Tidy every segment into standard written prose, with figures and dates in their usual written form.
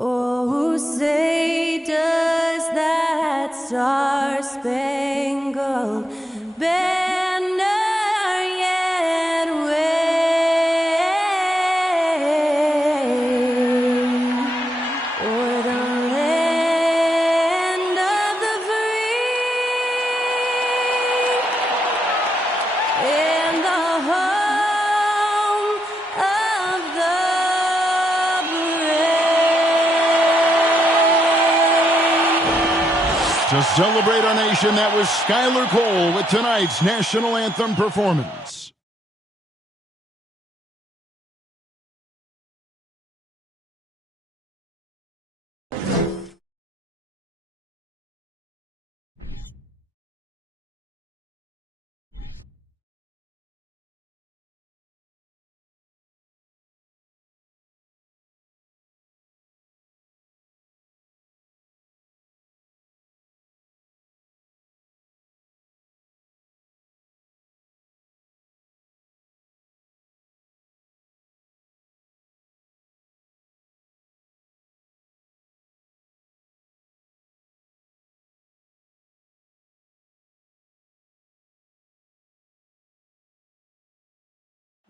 Oh, say does that star-spangled banner yet wave o'er the land of the free and the home of the To celebrate our nation, that was Skylar Cole with tonight's national anthem performance.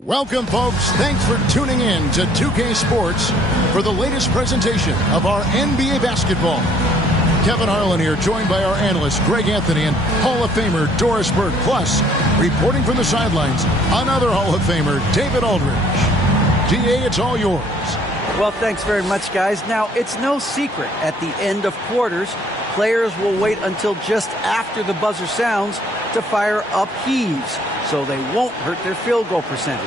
Welcome, folks. Thanks for tuning in to 2K Sports for the latest presentation of our NBA basketball. Kevin Harlan here, joined by our analyst, Greg Anthony, and Hall of Famer Doris Burke. Plus, reporting from the sidelines, another Hall of Famer, David Aldridge. DA, it's all yours. Well, thanks very much, guys. Now, it's no secret at the end of quarters, players will wait until just after the buzzer sounds to fire up heaves, so they won't hurt their field goal percentage.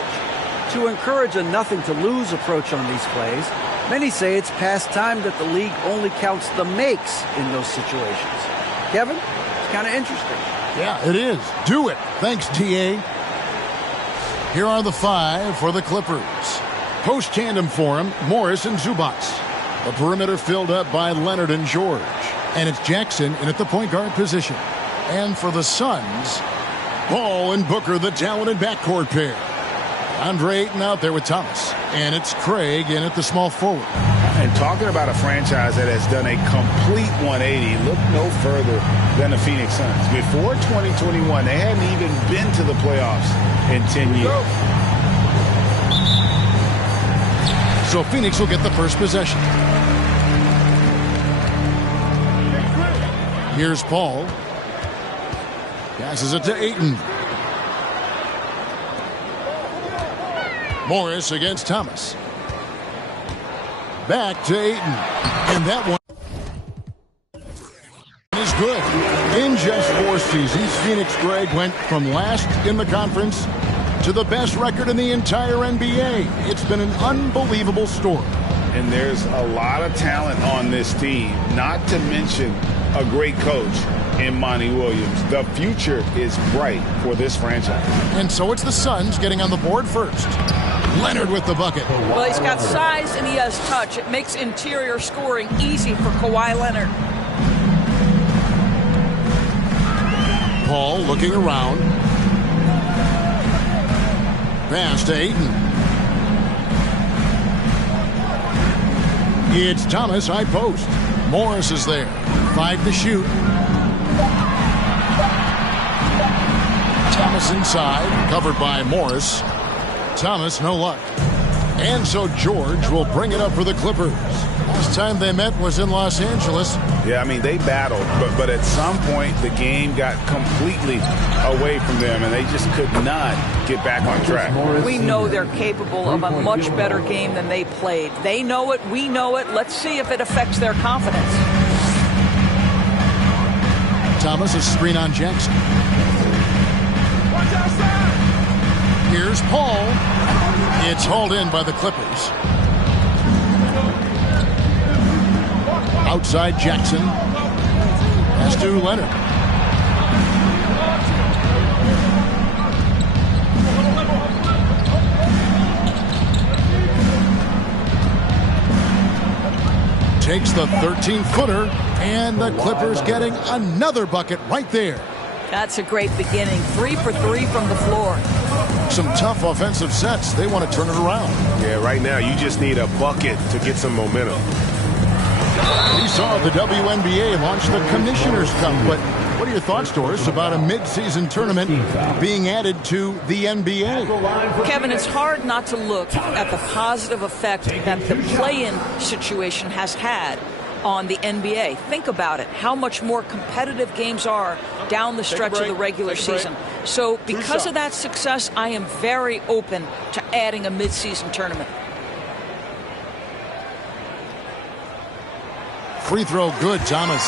To encourage a nothing-to-lose approach on these plays, many say it's past time that the league only counts the makes in those situations. Kevin, it's kind of interesting. Yeah, it is. Do it. Thanks, TA. Here are the five for the Clippers. Post-tandem for him, Morris and Zubac. The perimeter filled up by Leonard and George. And it's Jackson in at the point guard position. And for the Suns, Paul and Booker, the talented backcourt pair. Andre Ayton out there with Thomas. And it's Craig in at the small forward. And talking about a franchise that has done a complete 180, look no further than the Phoenix Suns. Before 2021, they hadn't even been to the playoffs in 10 years. So Phoenix will get the first possession. Here's Paul. Passes it to Ayton. Morris against Thomas. Back to Ayton. And that one is good. In just 4 seasons, Phoenix, Greg, went from last in the conference to the best record in the entire NBA. It's been an unbelievable story. And there's a lot of talent on this team, not to mention a great coach in Monty Williams. The future is bright for this franchise. And so it's the Suns getting on the board first. Leonard with the bucket. Well, he's got size and he has touch. It makes interior scoring easy for Kawhi Leonard. Paul looking around. Pass to Ayton. It's Thomas, high post. Morris is there. 5 to shoot. Thomas inside, covered by Morris. Thomas, no luck. And so George will bring it up for the Clippers. Last time they met was in Los Angeles. Yeah, I mean, they battled, but at some point the game got completely away from them, and they just could not get back on track. We know they're capable of a much better game than they played. They know it, we know it. Let's see if it affects their confidence. Thomas, a screen on Jackson. Here's Paul. It's hauled in by the Clippers. Outside Jackson. Pass to Leonard. Takes the 13-footer, and the Clippers getting another bucket right there. That's a great beginning. 3 for 3 from the floor. Some tough offensive sets. They want to turn it around. Yeah, right now you just need a bucket to get some momentum. We saw the WNBA launch the Commissioner's Cup, but what are your thoughts, Doris, about a mid-season tournament being added to the NBA? Kevin, it's hard not to look at the positive effect that the play-in situation has had on the NBA. Think about it, how much more competitive games are down the stretch of the regular season. So because of that success, I am very open to adding a mid-season tournament. Free throw good, Thomas.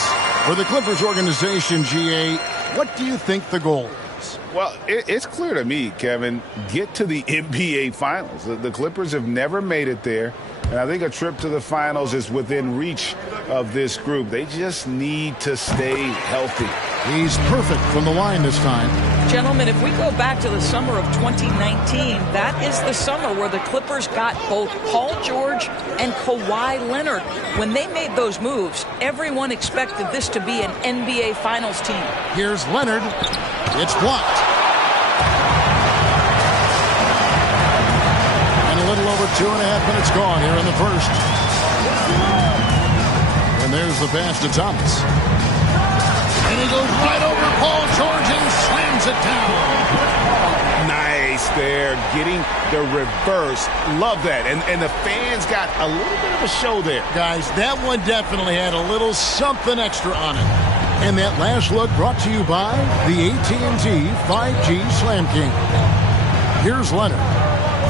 For the Clippers organization, GA, what do you think the goal is? Well, it's clear to me, Kevin, get to the NBA Finals. The Clippers have never made it there, and I think a trip to the Finals is within reach of this group. They just need to stay healthy. He's perfect from the line this time. Gentlemen, if we go back to the summer of 2019, that is the summer where the Clippers got both Paul George and Kawhi Leonard. When they made those moves, everyone expected this to be an NBA Finals team. Here's Leonard. It's blocked. And a little over 2.5 minutes gone here in the first. And there's the pass to Thomas. And he goes right over Paul George and slams it down. Nice there, getting the reverse. Love that. And the fans got a little bit of a show there. Guys, that one definitely had a little something extra on it. And that last look brought to you by the AT&T 5G Slam King. Here's Leonard.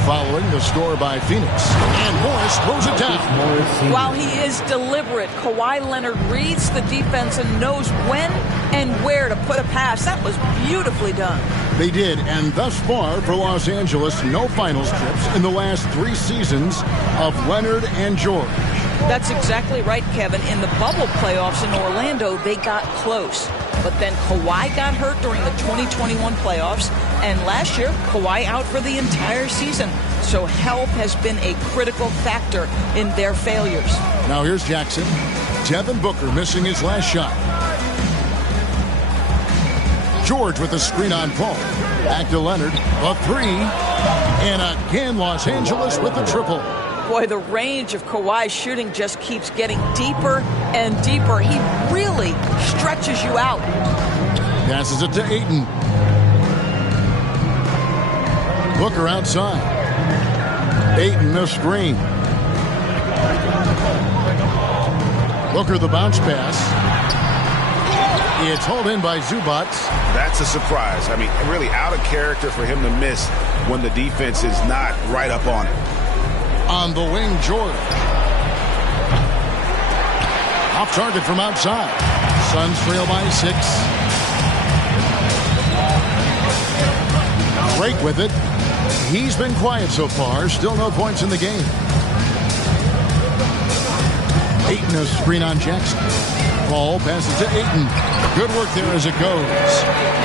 Following the score by Phoenix. And Morris throws it down. While he is deliberate, Kawhi Leonard reads the defense and knows when and where to put a pass. That was beautifully done. They did, and thus far for Los Angeles, no finals trips in the last 3 seasons of Leonard and George. That's exactly right, Kevin. In the bubble playoffs in Orlando, they got close. But then Kawhi got hurt during the 2021 playoffs, and last year, Kawhi out for the entire season. So health has been a critical factor in their failures. Now here's Jackson. Devin Booker missing his last shot. George with a screen on Paul. Back to Leonard. A 3. And again, Los Angeles with a triple. Boy, the range of Kawhi's shooting just keeps getting deeper and deeper. He really stretches you out. Passes it to Ayton. Booker outside. Ayton the screen. Booker the bounce pass. It's hauled in by Zubac. That's a surprise. I mean, really out of character for him to miss when the defense is not right up on it. On the wing, George. Off target from outside. Suns trail by 6. Drake with it. He's been quiet so far. Still no points in the game. Ayton a screen on Jackson. Ball passes to Ayton. Good work there as it goes.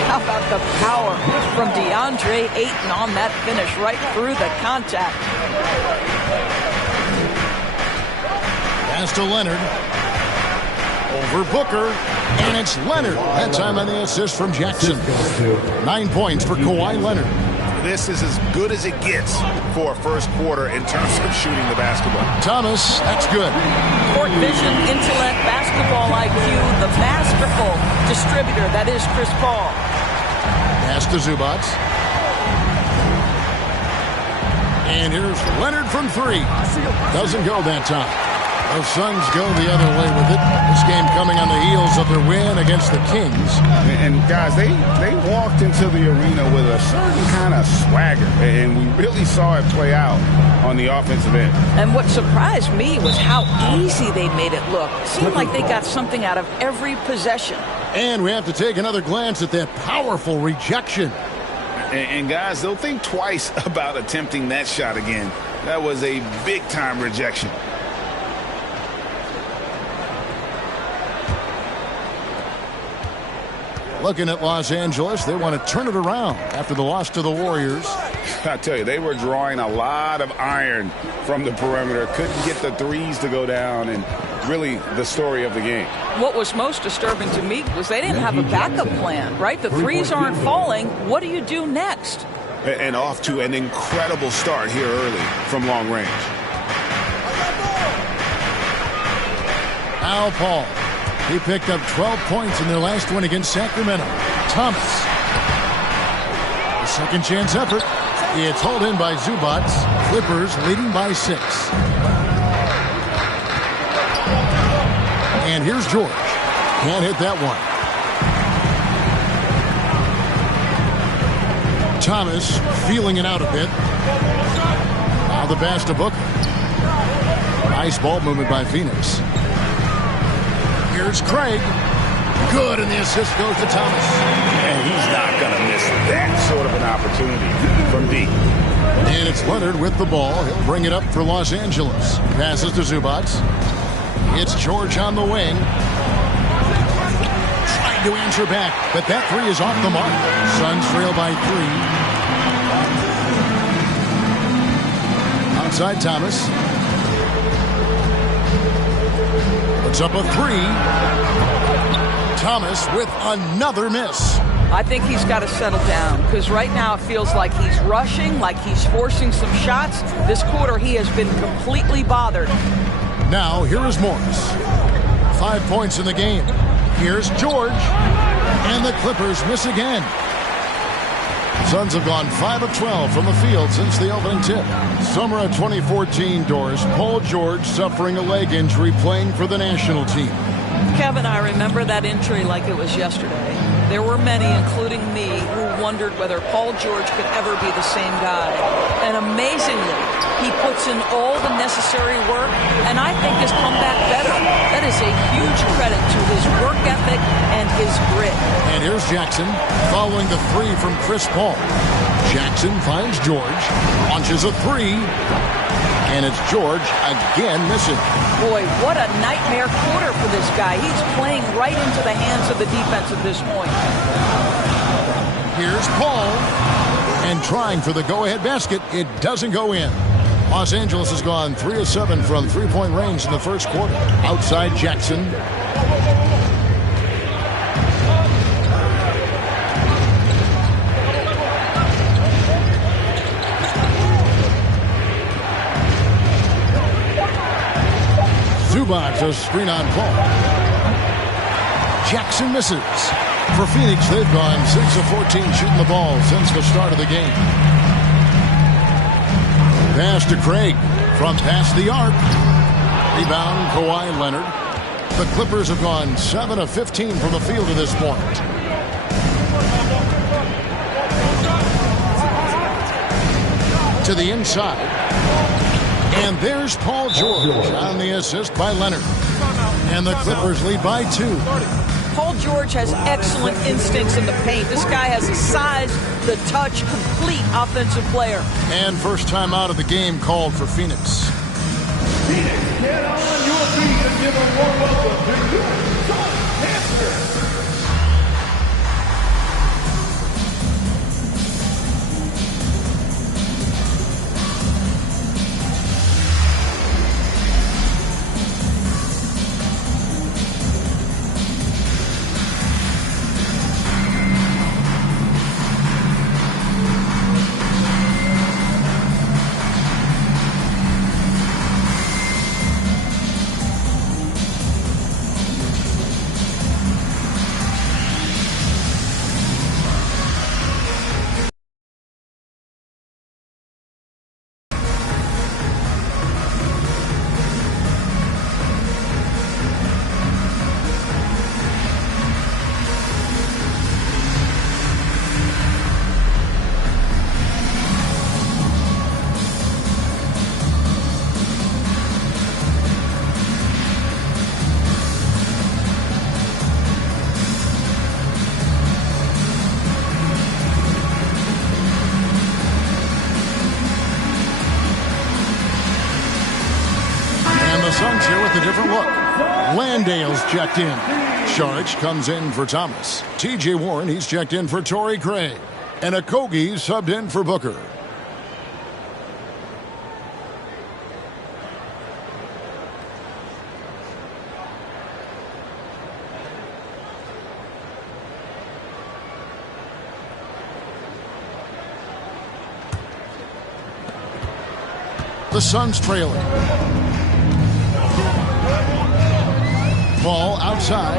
How about the power from DeAndre Ayton on that finish right through the contact. Pass to Leonard. Over Booker. And it's Leonard. That time on the assist from Jackson. 9 points for Kawhi Leonard. This is as good as it gets for a first quarter in terms of shooting the basketball. Thomas, that's good. Court vision, intellect, basketball IQ, the masterful distributor that is Chris Paul. Pass to Zubac. And here's Leonard from 3. Doesn't go that time. The Suns go the other way with it. This game coming on the heels of their win against the Kings. And guys, they walked into the arena with a certain kind of swagger, and we really saw it play out on the offensive end. And what surprised me was how easy they made it look. It seemed like they got something out of every possession. And we have to take another glance at that powerful rejection. And guys, they'll think twice about attempting that shot again. That was a big-time rejection. Looking at Los Angeles, they want to turn it around after the loss to the Warriors. I tell you, they were drawing a lot of iron from the perimeter. Couldn't get the threes to go down, and really the story of the game. What was most disturbing to me was they didn't have a backup plan, right? The threes aren't falling. What do you do next? And off to an incredible start here early from long range. Now Paul. He picked up 12 points in their last win against Sacramento. Thomas. The second chance effort. It's hauled in by Zubats. Clippers leading by 6. And here's George. Can't hit that one. Thomas feeling it out a bit. Now the pass to Booker. Nice ball movement by Phoenix. Here's Craig. Good, and the assist goes to Thomas. And he's not going to miss that sort of an opportunity from deep. And it's Leonard with the ball. He'll bring it up for Los Angeles. Passes to Zubats. It's George on the wing. Trying to answer back, but that three is off the mark. Suns trail by 3. Outside Thomas. Puts up a 3. Thomas with another miss. I think he's got to settle down because right now it feels like he's rushing, like he's forcing some shots. This quarter he has been completely bothered. Now here is Morris. 5 points in the game. Here's George. And the Clippers miss again. Suns have gone 5 of 12 from the field since the opening tip. Summer of 2014 doors. Paul George suffering a leg injury playing for the national team. Kevin, I remember that injury like it was yesterday. There were many, including me, who wondered whether Paul George could ever be the same guy. And amazingly, he puts in all the necessary work, and I think has come back better. That is a huge credit to his work ethic and his grit. And here's Jackson following the 3 from Chris Paul. Jackson finds George, launches a 3, and it's George again missing. Boy, what a nightmare quarter for this guy. He's playing right into the hands of the defense at this point. Here's Paul, and trying for the go-ahead basket. It doesn't go in. Los Angeles has gone 3 of 7 from three-point range in the first quarter. Outside Jackson. Zubats a screen on Paul. Jackson misses. For Phoenix, they've gone 6 of 14 shooting the ball since the start of the game. Pass to Craig from past the arc. Rebound, Kawhi Leonard. The Clippers have gone 7 of 15 from the field to this point. To the inside. And there's Paul George on the assist by Leonard. And the Clippers lead by 2. Paul George has excellent instincts in the paint. This guy has the size, the touch, complete offensive player. And first time out of the game called for Phoenix. Phoenix, get on your feet and give a warm welcome to your Sun Panthers. Suns here with a different look. Landale's checked in. Sharch comes in for Thomas. T.J. Warren, he's checked in for Torrey Craig. And Okogie subbed in for Booker. The Suns trailing. Ball outside.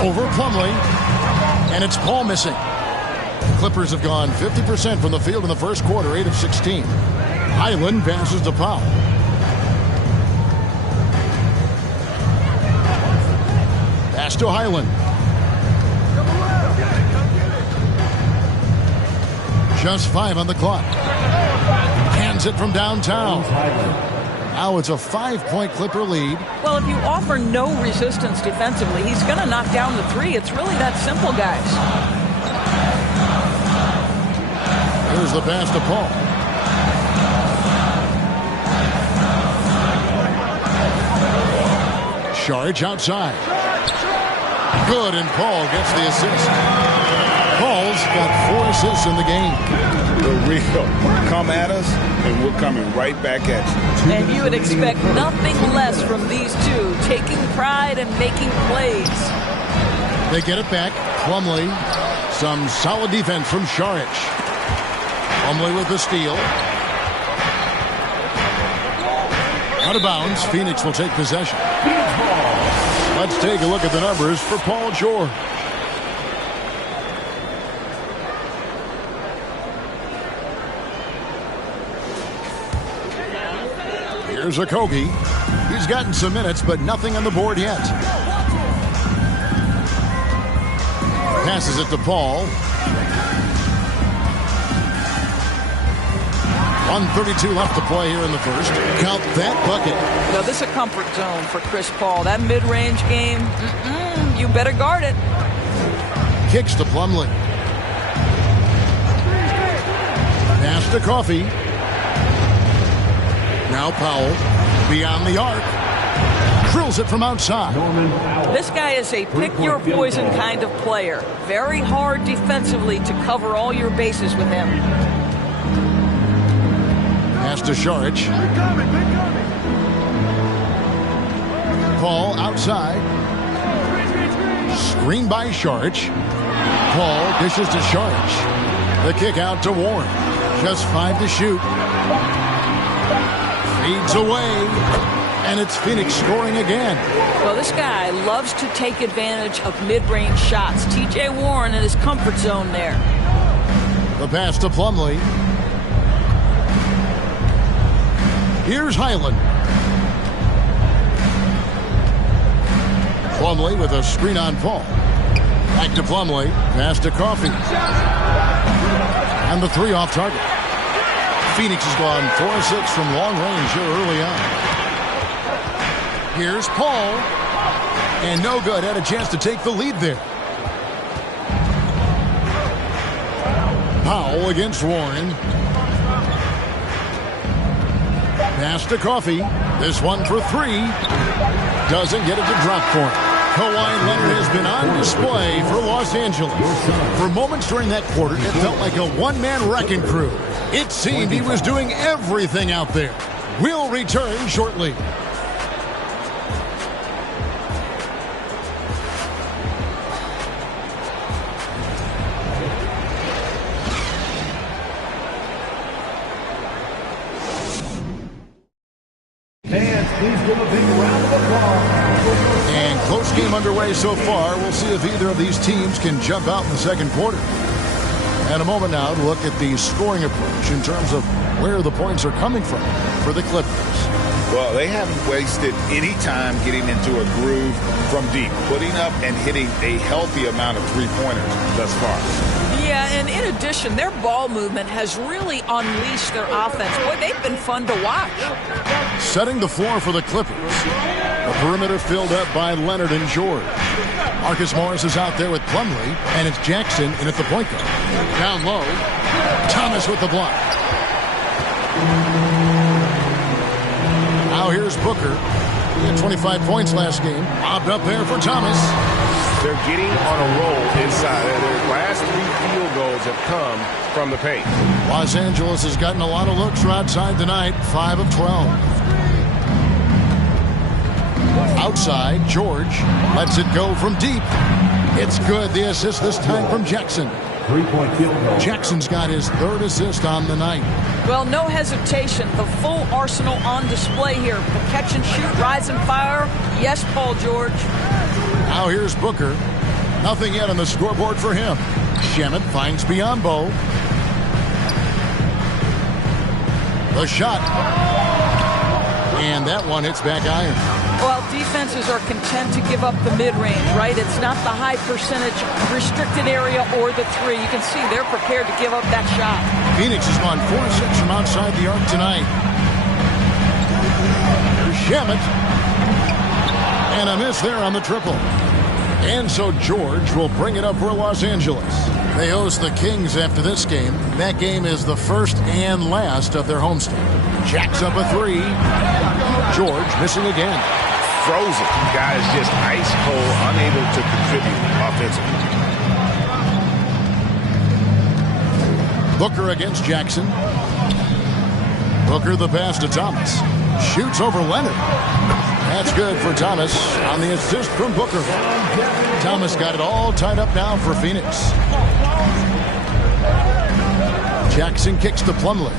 Over Plumlee. And it's Paul missing. The Clippers have gone 50% from the field in the first quarter, 8 of 16. Highland passes to Powell. Pass to Highland. Just 5 on the clock. Hands it from downtown. Now it's a 5-point Clipper lead. Well, if you offer no resistance defensively, he's going to knock down the three. It's really that simple, guys. Here's the pass to Paul. Sharge outside. Good, and Paul gets the assist. Paul's got 4 assists in the game. The real. Come at us, and we're coming right back at you. And you would expect nothing less from these two, taking pride and making plays. They get it back. Plumlee. Some solid defense from Sharge. Plumlee with the steal. Out of bounds. Phoenix will take possession. Let's take a look at the numbers for Paul George. Here's Okogie. He's gotten some minutes, but nothing on the board yet. Passes it to Paul. 1:32 left to play here in the first. Count that bucket. Now, this is a comfort zone for Chris Paul. That mid-range game, you better guard it. Kicks to Plumlee. Pass to Coffey. Now Powell. Beyond the arc. Drills it from outside. This guy is a pick-your-poison kind of player. Very hard defensively to cover all your bases with him. Pass to Sharge. Paul outside. Screen by Sharge. Paul dishes to Sharge. The kick out to Warren. Just 5 to shoot. Fades away. And it's Phoenix scoring again. Well, this guy loves to take advantage of mid-range shots. T.J. Warren in his comfort zone there. The pass to Plumlee. Here's Highland. Plumlee with a screen on Paul. Back to Plumlee. Pass to Coffey. And the 3 off target. Phoenix has gone 4 of 6 from long range here early on. Here's Paul. And no good. Had a chance to take the lead there. Powell against Warren. Pass to Coffey. This one for 3. Doesn't get it to drop for him. Kawhi Leonard has been on display for Los Angeles. For moments during that quarter, it felt like a one-man wrecking crew. It seemed he was doing everything out there. We'll return shortly. Please give a big round of applause. And close game underway so far. We'll see if either of these teams can jump out in the second quarter. And a moment now to look at the scoring approach in terms of where the points are coming from for the Clippers. Well, they haven't wasted any time getting into a groove from deep, putting up and hitting a healthy amount of three-pointers thus far. Yeah, and in addition, their ball movement has really unleashed their offense. Boy, they've been fun to watch. Setting the floor for the Clippers. The perimeter filled up by Leonard and George. Marcus Morris is out there with Plumlee, and it's Jackson in at the point guard. Down low, Thomas with the block. Now here's Booker. He had 25 points last game. Bobbed up there for Thomas. They're getting on a roll inside. Their last 3 field goals have come from the paint. Los Angeles has gotten a lot of looks from outside tonight. 5 of 12. Outside, George lets it go from deep. It's good. The assist this time from Jackson. Three-point field goal. Jackson's got his 3rd assist on the night. Well, no hesitation. The full arsenal on display here. The catch and shoot, rise and fire. Yes, Paul George. Now here's Booker. Nothing yet on the scoreboard for him. Shamet finds Biyombo. The shot. And that one hits back iron. Well, defenses are content to give up the mid-range, right? It's not the high percentage restricted area or the three. You can see they're prepared to give up that shot. Phoenix has gone 4-6 from outside the arc tonight. Here's Shamet. And a miss there on the triple. And so George will bring it up for Los Angeles. They host the Kings after this game. That game is the first and last of their homestand. Jacks up a 3. George missing again. Frozen. Guys just ice cold, unable to contribute offensively. Booker against Jackson. Booker the pass to Thomas. Shoots over Leonard. That's good for Thomas on the assist from Booker. Thomas got it all tied up now for Phoenix. Jackson kicks to Plumlee.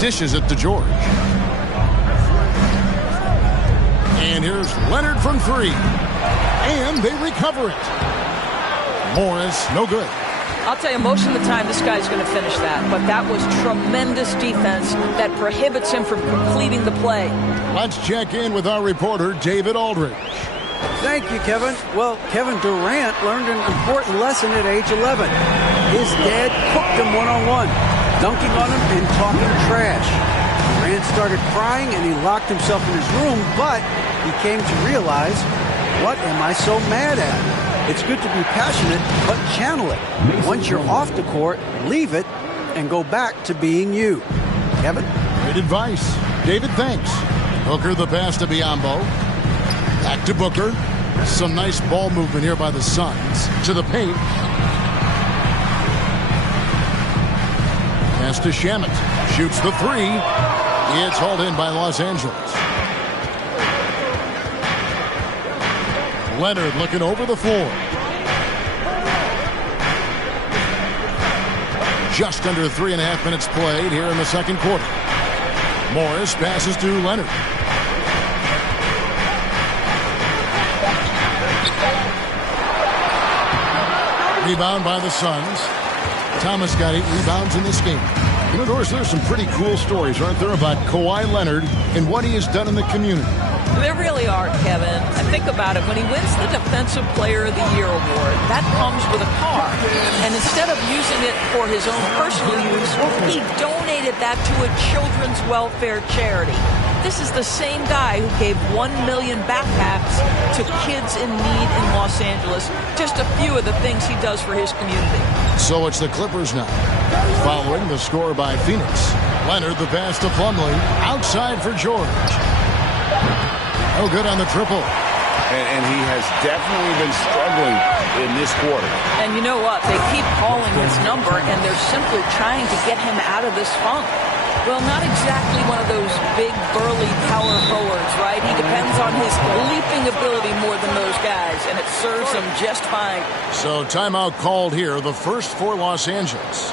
Dishes it to George. And here's Leonard from 3. And they recover it. Morris, no good. I'll tell you, most of the time this guy's going to finish that. But that was tremendous defense that prohibits him from completing the play. Let's check in with our reporter, David Aldridge. Thank you, Kevin. Well, Kevin Durant learned an important lesson at age 11. His dad cooked him one-on-one, dunking on him and talking trash. Durant started crying and he locked himself in his room, but he came to realize, what am I so mad at? It's good to be passionate, but channel it. Once you're off the court, leave it and go back to being you. Kevin? Great advice. David, thanks. Booker the pass to Biyombo. Back to Booker. Some nice ball movement here by the Suns. To the paint. Pass to Shamet. Shoots the 3. It's hauled in by Los Angeles. Leonard looking over the floor. Just under 3.5 minutes played here in the second quarter. Morris passes to Leonard. Rebound by the Suns. Thomas got 8 rebounds in this game. You know, Doris, there's some pretty cool stories, aren't there, about Kawhi Leonard and what he has done in the community. There really are, Kevin. And think about it. When he wins the Defensive Player of the Year award, that comes with a car. And instead of using it for his own personal use, he donated that to a children's welfare charity. This is the same guy who gave 1 million backpacks to kids in need in Los Angeles. Just a few of the things he does for his community. So it's the Clippers now. Following the score by Phoenix. Leonard the pass to Plumlee. Outside for George. No good on the triple. And he has definitely been struggling in this quarter. And you know what? They keep calling his number, and they're simply trying to get him out of this funk. Well, not exactly one of those big, burly power forwards, right? He depends on his leaping ability more than those guys, and it serves him just fine. So timeout called here, the first for Los Angeles.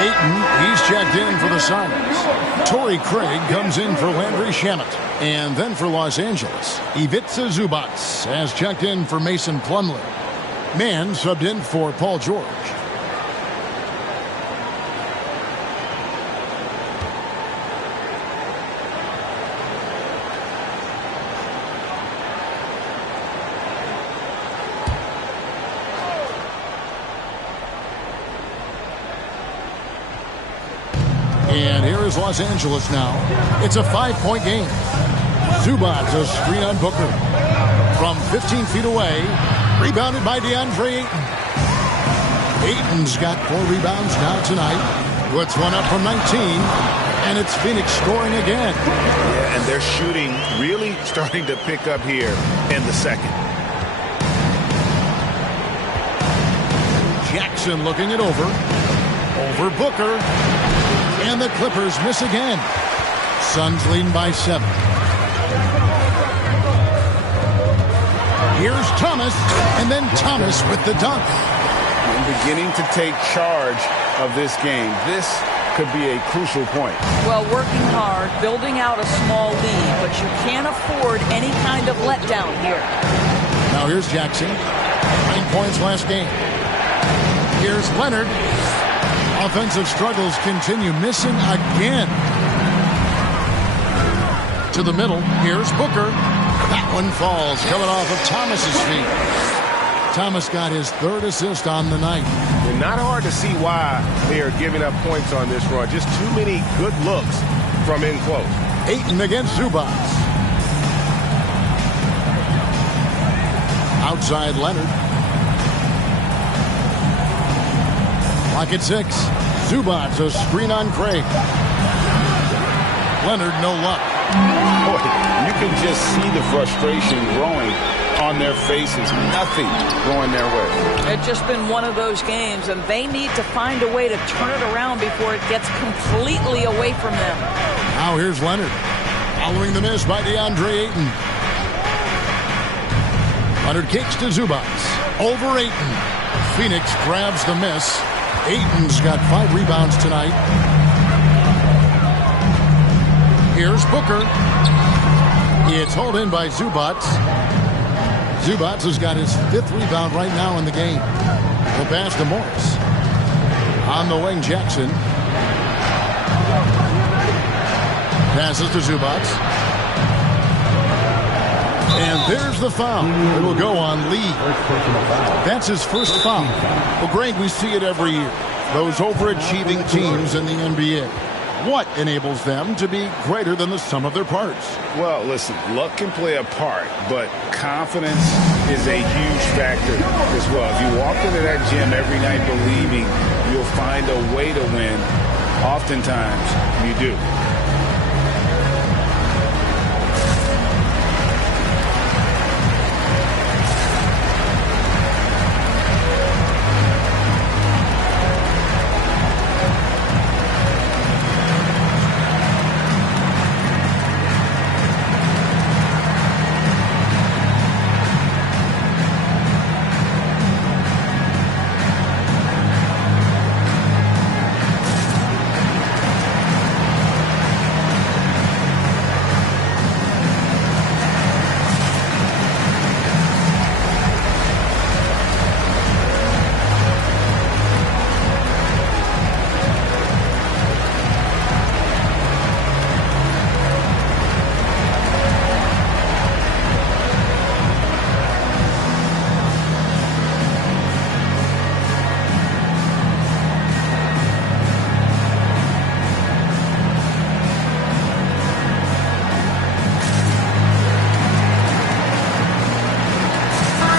Ayton, he's checked in for the Suns. Torrey Craig comes in for Landry Shamet. And then for Los Angeles, Ivica Zubac has checked in for Mason Plumlee. Mann subbed in for Paul George. And here is Los Angeles now. It's a 5-point game. Zubac a screen on Booker. From 15 feet away, rebounded by DeAndre Ayton. Ayton's got 4 rebounds now tonight. Puts one up from 19, and it's Phoenix scoring again. Yeah, and they're shooting really starting to pick up here in the second. Jackson looking it over. Over Booker. And the Clippers miss again. Suns leading by 7. Here's Thomas, and then Thomas with the dunk. And beginning to take charge of this game. This could be a crucial point. Well, working hard, building out a small lead, but you can't afford any kind of letdown here. Now here's Jackson. 9 points last game. Here's Leonard. Offensive struggles continue, missing again. To the middle, here's Booker. That one falls, coming off of Thomas's feet. Thomas got his 3rd assist on the night. And not hard to see why they are giving up points on this run. Just too many good looks from in close. Ayton against Zubac. Outside Leonard. Clock at 6. Zubac a screen on Craig. Leonard no luck. Boy, you can just see the frustration growing on their faces. Nothing going their way. It's just been one of those games, and they need to find a way to turn it around before it gets completely away from them. Now here's Leonard. Following the miss by DeAndre Ayton. Leonard kicks to Zubac. Over Ayton. Phoenix grabs the miss. Ayton's got 5 rebounds tonight. Here's Booker. It's hauled in by Zubac. Zubac has got his 5th rebound right now in the game. The pass to Morris. On the wing, Jackson. Passes to Zubac. And there's the foul. It'll go on Lee. That's his first foul. Well, Greg, we see it every year. Those overachieving teams in the NBA. What enables them to be greater than the sum of their parts? Well, listen, luck can play a part, but confidence is a huge factor as well. If you walk into that gym every night believing you'll find a way to win, oftentimes you do.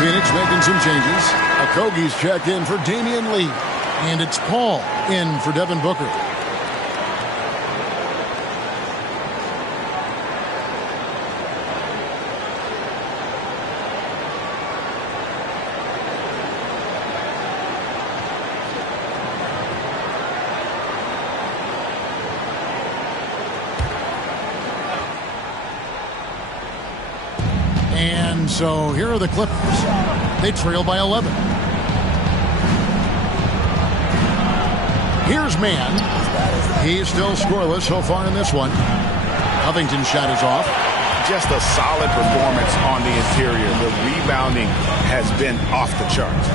Phoenix making some changes. Okogie's checked in for Damian Lee. And it's Paul in for Devin Booker. And so here are the Clippers. They trail by 11. Here's Mann. He's still scoreless so far in this one. Covington's shot is off. Just a solid performance on the interior. The rebounding has been off the charts.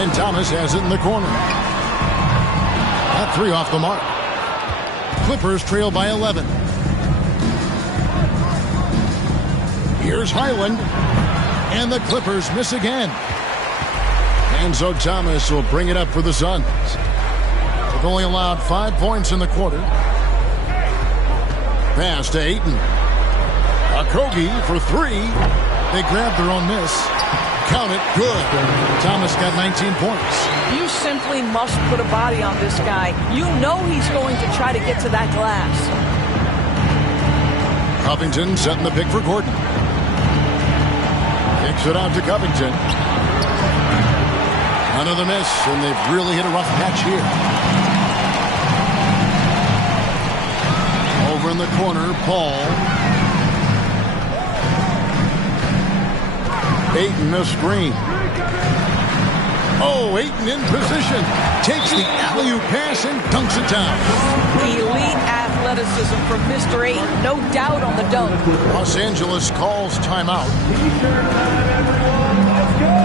And Thomas has it in the corner. That three off the mark. Clippers trail by 11. Here's Highland. And the Clippers miss again. And so Thomas will bring it up for the Suns. They've only allowed 5 points in the quarter. Pass to Ayton. Okogie for three. They grab their own miss. Count it. Good. Thomas got 19 points. You simply must put a body on this guy. You know he's going to try to get to that glass. Covington setting the pick for Gordon. Kicks it out to Covington. Another miss, and they've really hit a rough patch here. Over in the corner, Paul. Ayton a screen. Oh, Ayton in position. Takes the alley-oop pass and dunks it down. Elite athleticism from Mr. Ayton. No doubt on the dunk. Los Angeles calls timeout. Let's go.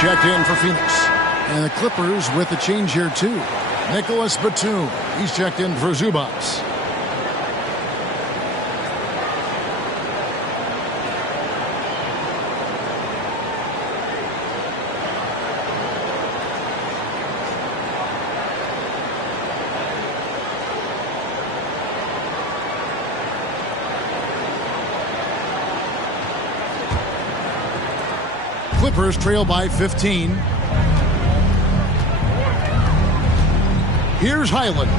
Checked in for Phoenix. And the Clippers with the change here, too. Nicholas Batum. He's checked in for Zubats. Clippers trail by 15. Here's Highland.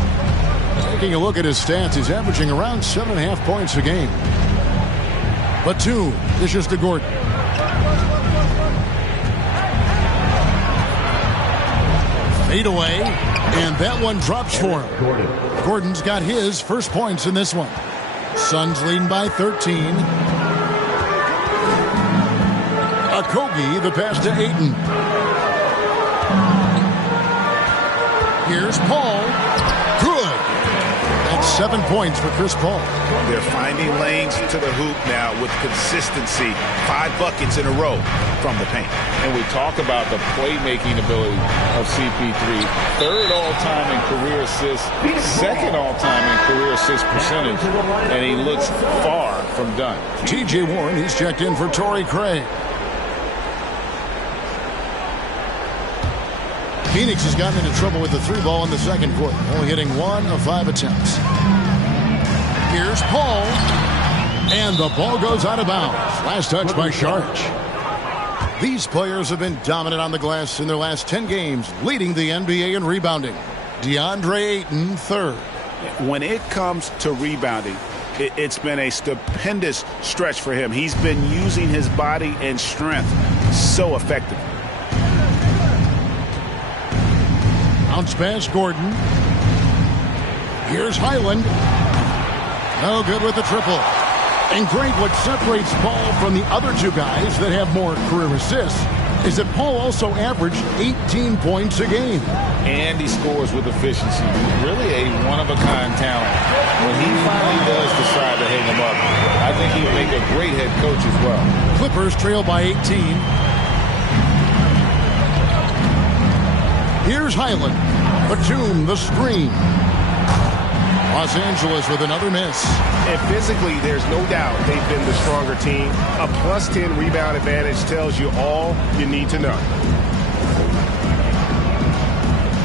Taking a look at his stats, he's averaging around 7.5 points a game. Batum dishes to Gordon. Fade away, and that one drops for him. Gordon's got his first points in this one. Suns leading by 13. Okogie, the pass to Ayton. Here's Paul. Good. That's 7 points for Chris Paul. They're finding lanes to the hoop now with consistency. 5 buckets in a row from the paint. And we talk about the playmaking ability of CP3. 3rd all-time in career assists, 2nd all-time in career assist percentage, and he looks far from done. T.J. Warren, he's checked in for Torrey Craig. Phoenix has gotten into trouble with the 3 ball in the second quarter, only hitting 1 of 5 attempts. Here's Paul, and the ball goes out of bounds. Last touch by Sharch. These players have been dominant on the glass in their last 10 games, leading the NBA in rebounding. DeAndre Ayton, 3rd. When it comes to rebounding, it's been a stupendous stretch for him. He's been using his body and strength so effectively. Bounce pass Gordon. Here's Highland. No good with the triple. And great, what separates Paul from the other two guys that have more career assists is that Paul also averaged 18 points a game. And he scores with efficiency. Really a one-of-a-kind talent. When he finally does decide to hang him up, I think he would make a great head coach as well. Clippers trail by 18. Here's Highland. Batum, the screen. Los Angeles with another miss. And physically, there's no doubt they've been the stronger team. A plus 10 rebound advantage tells you all you need to know.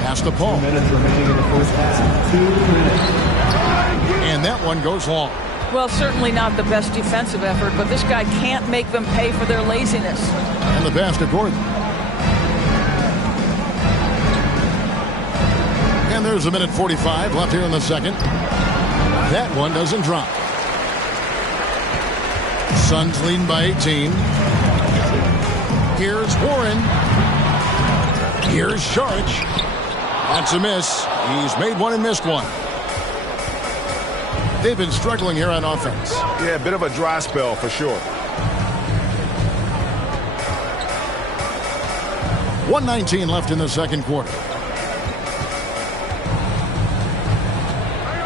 Pass to Paul. 2 minutes remaining in the first half. 2 minutes. And that one goes long. Well, certainly not the best defensive effort, but this guy can't make them pay for their laziness. And the pass to Gordon. And there's a minute 45 left here in the second. That one doesn't drop. Suns leading by 18. Here's Warren. Here's Sharge. That's a miss. He's made one and missed one. They've been struggling here on offense. Yeah, a bit of a dry spell for sure. 1:19 left in the second quarter.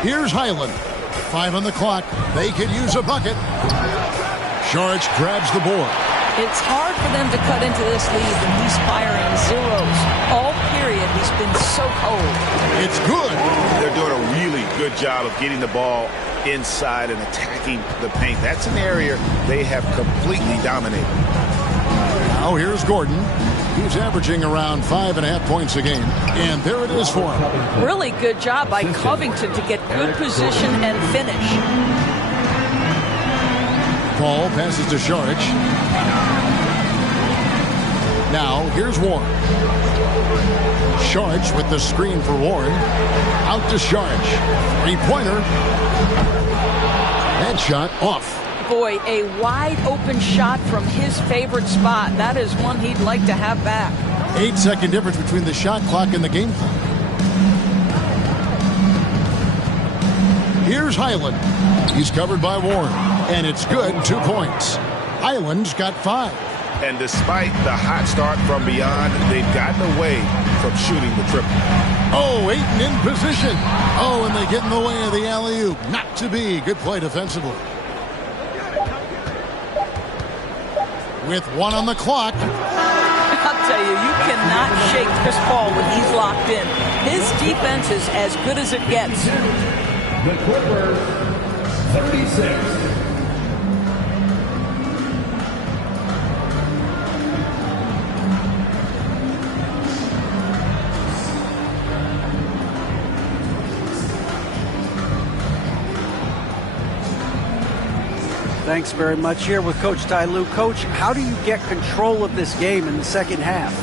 Here's Highland. 5 on the clock. They could use a bucket. Sharge grabs the board. It's hard for them to cut into this lead when he's firing zeros. All period, he's been so cold. It's good. They're doing a really good job of getting the ball inside and attacking the paint. That's an area they have completely dominated. Now here's Gordon. He's averaging around 5.5 points a game. And there it is for him. Really good job by Covington to get good position and finish. Paul passes to Sharge. Now here's Warren. Sharge with the screen for Warren. Out to Sharge. Three-pointer. That shot off. Boy, a wide open shot from his favorite spot. That is one he'd like to have back. 8-second difference between the shot clock and the game clock. Here's Highland. He's covered by Warren. And it's good, 2 points. Highland's got 5. And despite the hot start from beyond, they've gotten away from shooting the triple. Oh, Ayton in position. Oh, and they get in the way of the alley-oop. Not to be. Good play defensively. With 1 on the clock. I'll tell you, you cannot shake Chris Paul when he's locked in. His defense is as good as it gets. The Clippers, 36. Thanks very much. Here with Coach Ty Lue. Coach, how do you get control of this game in the second half?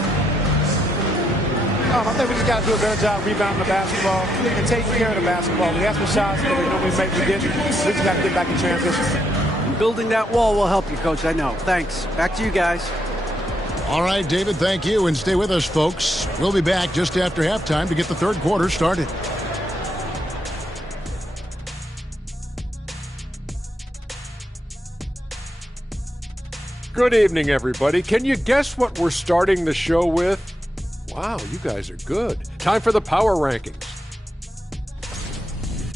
I think we just got to do a better job rebounding the basketball and taking care of the basketball. We had some shots that we normally make, we didn't. We just got to get back in transition. And building that wall will help you, Coach, I know. Thanks. Back to you guys. All right, David, thank you. And stay with us, folks. We'll be back just after halftime to get the third quarter started. Good evening, everybody. Can you guess what we're starting the show with? Wow, you guys are good. Time for the power rankings.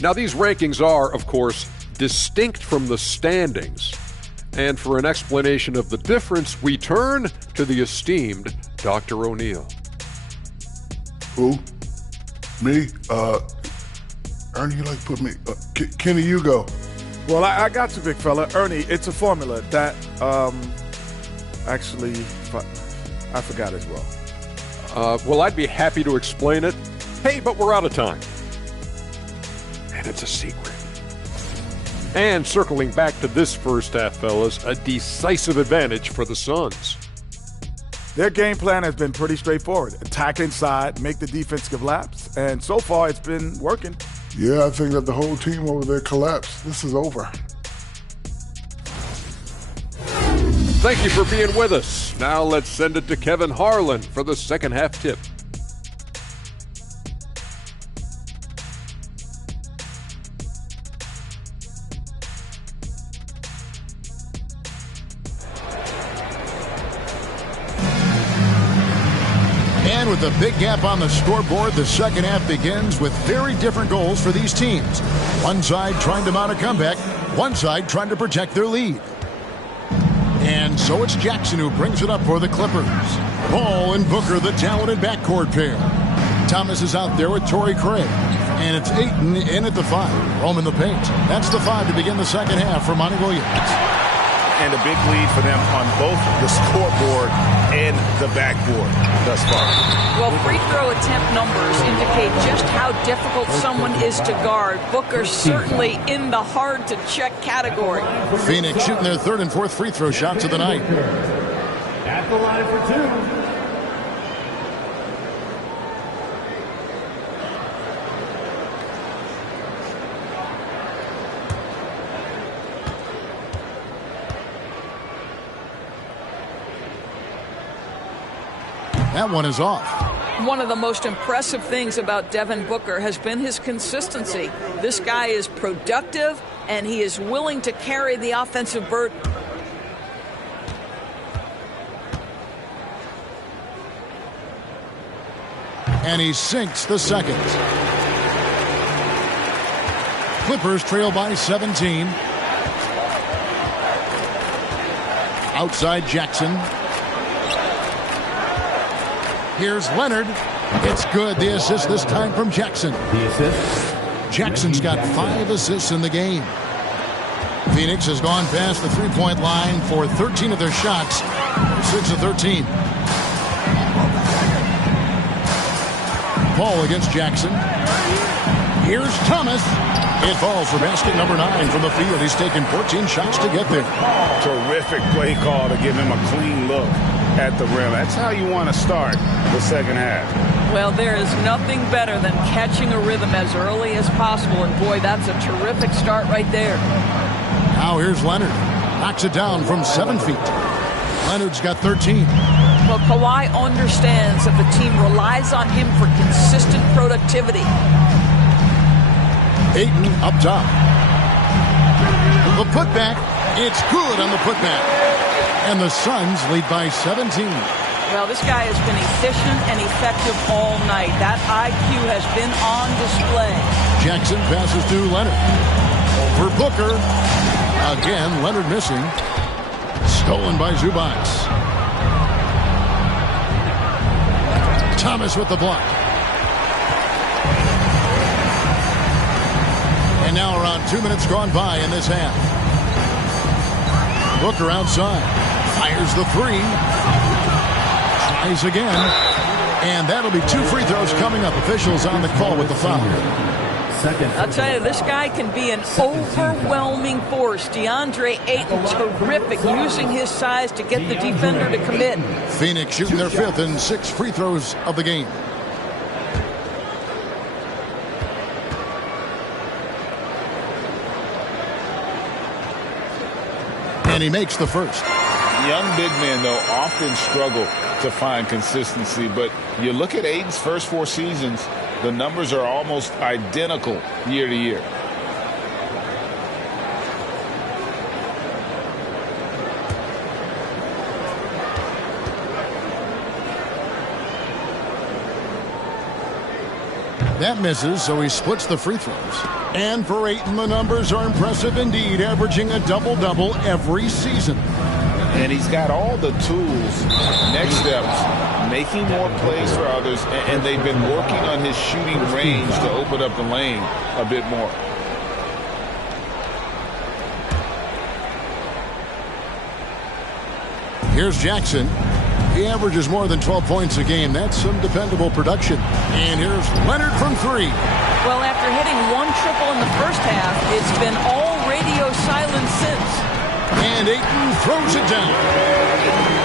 Now, these rankings are, of course, distinct from the standings. And for an explanation of the difference, we turn to the esteemed Dr. O'Neill. Who? Me? Ernie, you like to put me... Kenny, you go. Well, I got you, big fella. Ernie, it's a formula that actually I forgot as well. Well, I'd be happy to explain it. Hey, but we're out of time. And it's a secret. And circling back to this first half, fellas, a decisive advantage for the Suns. Their game plan has been pretty straightforward. Attack inside, make the defense collapse, and so far it's been working. Yeah, I think that the whole team over there collapsed. This is over. Thank you for being with us. Now let's send it to Kevin Harlan for the second half tip. And with a big gap on the scoreboard, the second half begins with very different goals for these teams. One side trying to mount a comeback, one side trying to protect their lead. And so it's Jackson who brings it up for the Clippers. Ball and Booker, the talented backcourt pair. Thomas is out there with Torrey Craig. And it's Ayton in at the 5. Roaming the paint. That's the 5 to begin the second half for Monty Williams. And a big lead for them on both the scoreboard and the backboard thus far. Well, free throw attempt numbers indicate just how difficult someone is to guard. Booker's certainly in the hard-to-check category. Phoenix shooting their third and fourth free throw shots of the night. At the line for 2. That one is off. One of the most impressive things about Devin Booker has been his consistency. This guy is productive, and he is willing to carry the offensive burden. And he sinks the second. Clippers trail by 17. Outside Jackson. Here's Leonard. It's good. The assist this time from Jackson. The assist. Jackson's got 5 assists in the game. Phoenix has gone past the three-point line for 13 of their shots. 6 of 13. Paul against Jackson. Here's Thomas. It falls for basket number 9 from the field. He's taken 14 shots to get there. Terrific play call to give him a clean look at the rim. That's how you want to start the second half. Well, there is nothing better than catching a rhythm as early as possible. And boy, that's a terrific start right there. Now here's Leonard. Knocks it down from 7 feet. Leonard's got 13. Well, Kawhi understands that the team relies on him for consistent productivity. Ayton up top. The putback. It's good on the putback. And the Suns lead by 17. Well, this guy has been efficient and effective all night. That IQ has been on display. Jackson passes to Leonard. Over Booker. Again, Leonard missing. Stolen by Zubac. Thomas with the block. And now around 2 minutes gone by in this half. Booker outside. Fires the 3. Tries again. And that'll be 2 free throws coming up. Officials on the call with the foul. I'll tell you, this guy can be an overwhelming force. DeAndre Ayton, terrific, using his size to get the defender to commit. Phoenix shooting their 5th and 6th free throws of the game. And he makes the first. Young big men, though, often struggle to find consistency. But you look at Ayton's first 4 seasons, the numbers are almost identical year to year. That misses, so he splits the free throws. And for Ayton, the numbers are impressive indeed, averaging a double-double every season. And he's got all the tools, next steps, making more plays for others, and they've been working on his shooting range to open up the lane a bit more. Here's Jackson. He averages more than 12 points a game. That's some dependable production. And here's Leonard from 3. Well, after hitting 1 triple in the first half, it's been all radio silence since. And Ayton throws it down.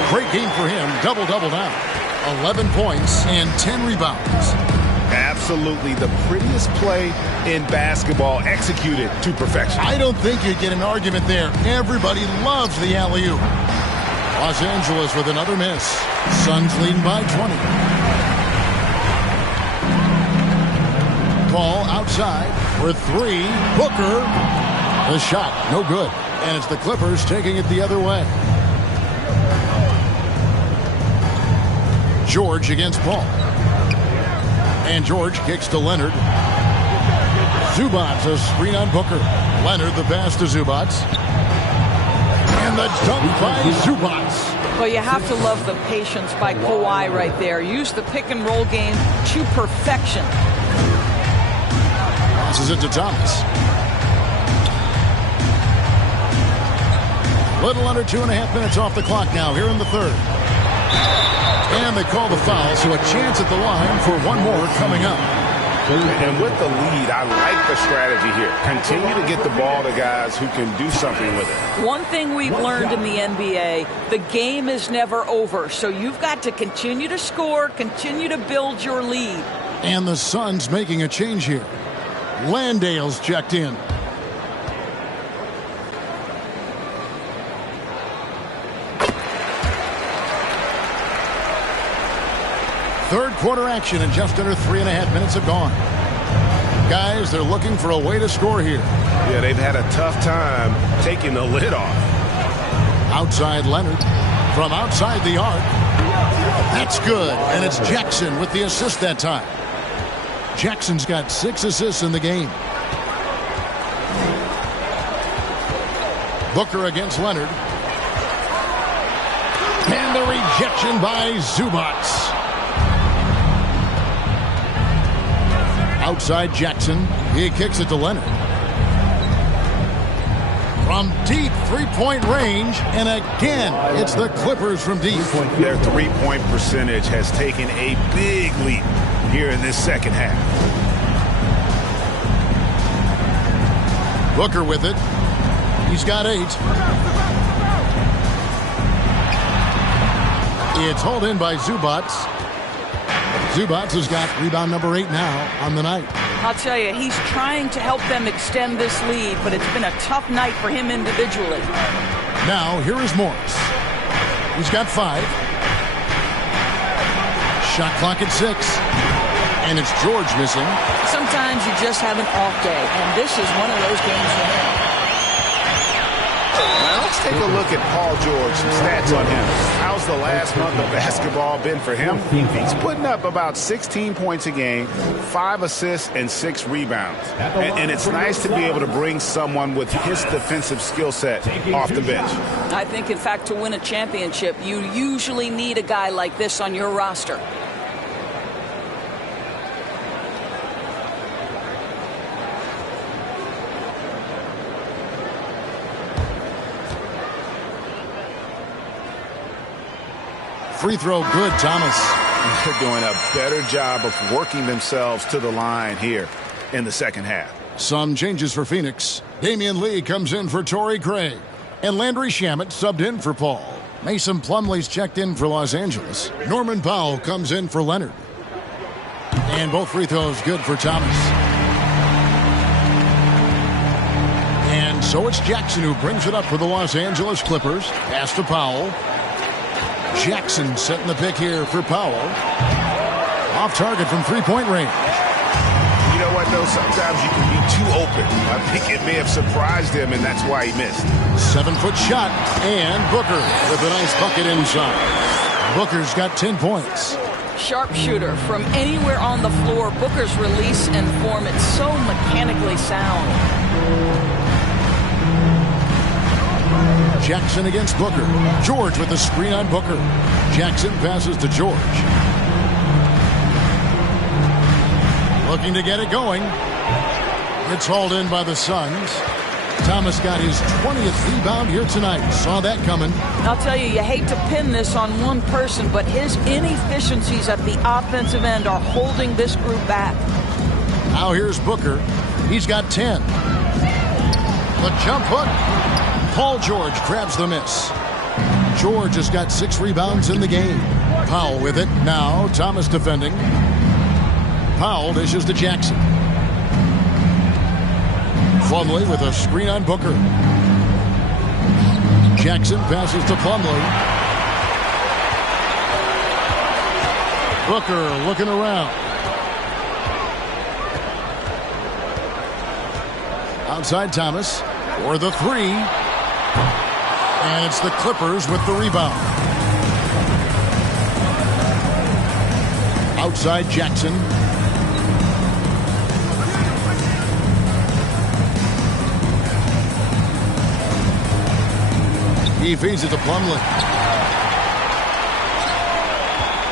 Great game for him. Double-double now. 11 points and 10 rebounds. Absolutely the prettiest play in basketball, executed to perfection. I don't think you'd get an argument there. Everybody loves the alley-oop. Los Angeles with another miss. Suns leading by 20. Ball outside for 3. Booker. The shot, no good. And it's the Clippers taking it the other way. George against Paul. And George kicks to Leonard. Zubats a screen on Booker. Leonard the pass to Zubats. And the dunk by Zubats. Well, you have to love the patience by Kawhi right there. Use the pick and roll game to perfection. Passes it to Thomas. Little under 2.5 minutes off the clock now here in the third. And they call the foul, so a chance at the line for one more coming up. And with the lead, I like the strategy here. Continue to get the ball to guys who can do something with it. One thing we've learned in the NBA, the game is never over. So you've got to continue to score, continue to build your lead. And the Suns making a change here. Landale's checked in. Third quarter action and just under 3.5 minutes have gone. Guys, they're looking for a way to score here. Yeah, they've had a tough time taking the lid off. Outside Leonard. From outside the arc. That's good. And it's Jackson with the assist that time. Jackson's got 6 assists in the game. Booker against Leonard. And the rejection by Zubats. Outside Jackson. He kicks it to Leonard. From deep three-point range. And again, it's the Clippers from deep. Their three-point percentage has taken a big leap here in this second half. Booker with it. He's got 8. It's hauled in by Zubats. Zubats has got rebound number 8 now on the night. I'll tell you, he's trying to help them extend this lead, but it's been a tough night for him individually. Now, here is Morris. He's got 5. Shot clock at 6. And it's George missing. Sometimes you just have an off day, and this is one of those games for him. Now let's take a look at Paul George, some stats on him. How's the last month of basketball been for him? He's putting up about 16 points a game, 5 assists, and 6 rebounds. And it's nice to be able to bring someone with his defensive skill set off the bench. I think, in fact, to win a championship, you usually need a guy like this on your roster. Free throw good, Thomas. They're doing a better job of working themselves to the line here in the second half. Some changes for Phoenix. Damian Lee comes in for Torrey Craig. And Landry Shamet subbed in for Paul. Mason Plumlee's checked in for Los Angeles. Norman Powell comes in for Leonard. And both free throws good for Thomas. And so it's Jackson who brings it up for the Los Angeles Clippers. Pass to Powell. Jackson setting the pick here for Powell. Off target from three-point range. You know what, though? Sometimes you can be too open. I think it may have surprised him, and that's why he missed. 7-foot shot, and Booker with a nice bucket inside. Booker's got 10 points. Sharpshooter from anywhere on the floor. Booker's release and form, it's so mechanically sound. Jackson against Booker. George with the screen on Booker. Jackson passes to George. Looking to get it going. It's hauled in by the Suns. Thomas got his 20th rebound here tonight. Saw that coming. I'll tell you, you hate to pin this on one person, but his inefficiencies at the offensive end are holding this group back. Now here's Booker. He's got 10. The jump hook. Paul George grabs the miss. George has got 6 rebounds in the game. Powell with it. Now Thomas defending. Powell dishes to Jackson. Plumlee with a screen on Booker. Jackson passes to Plumlee. Booker looking around. Outside Thomas for the 3. And it's the Clippers with the rebound. Outside Jackson. He feeds it to Plumlee.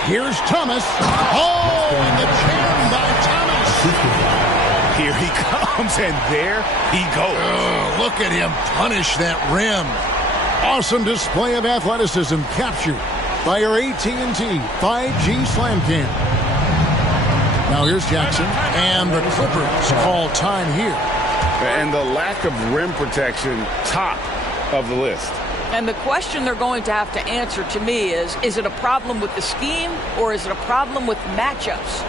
Here's Thomas. Oh, and the jam by Thomas. Here he comes, and there he goes. Oh, look at him punish that rim. Awesome display of athleticism captured by our AT&T 5G Slam Cam. Now here's Jackson, and the Clippers call time here. And the lack of rim protection, top of the list. And the question they're going to have to answer to me is it a problem with the scheme or is it a problem with matchups?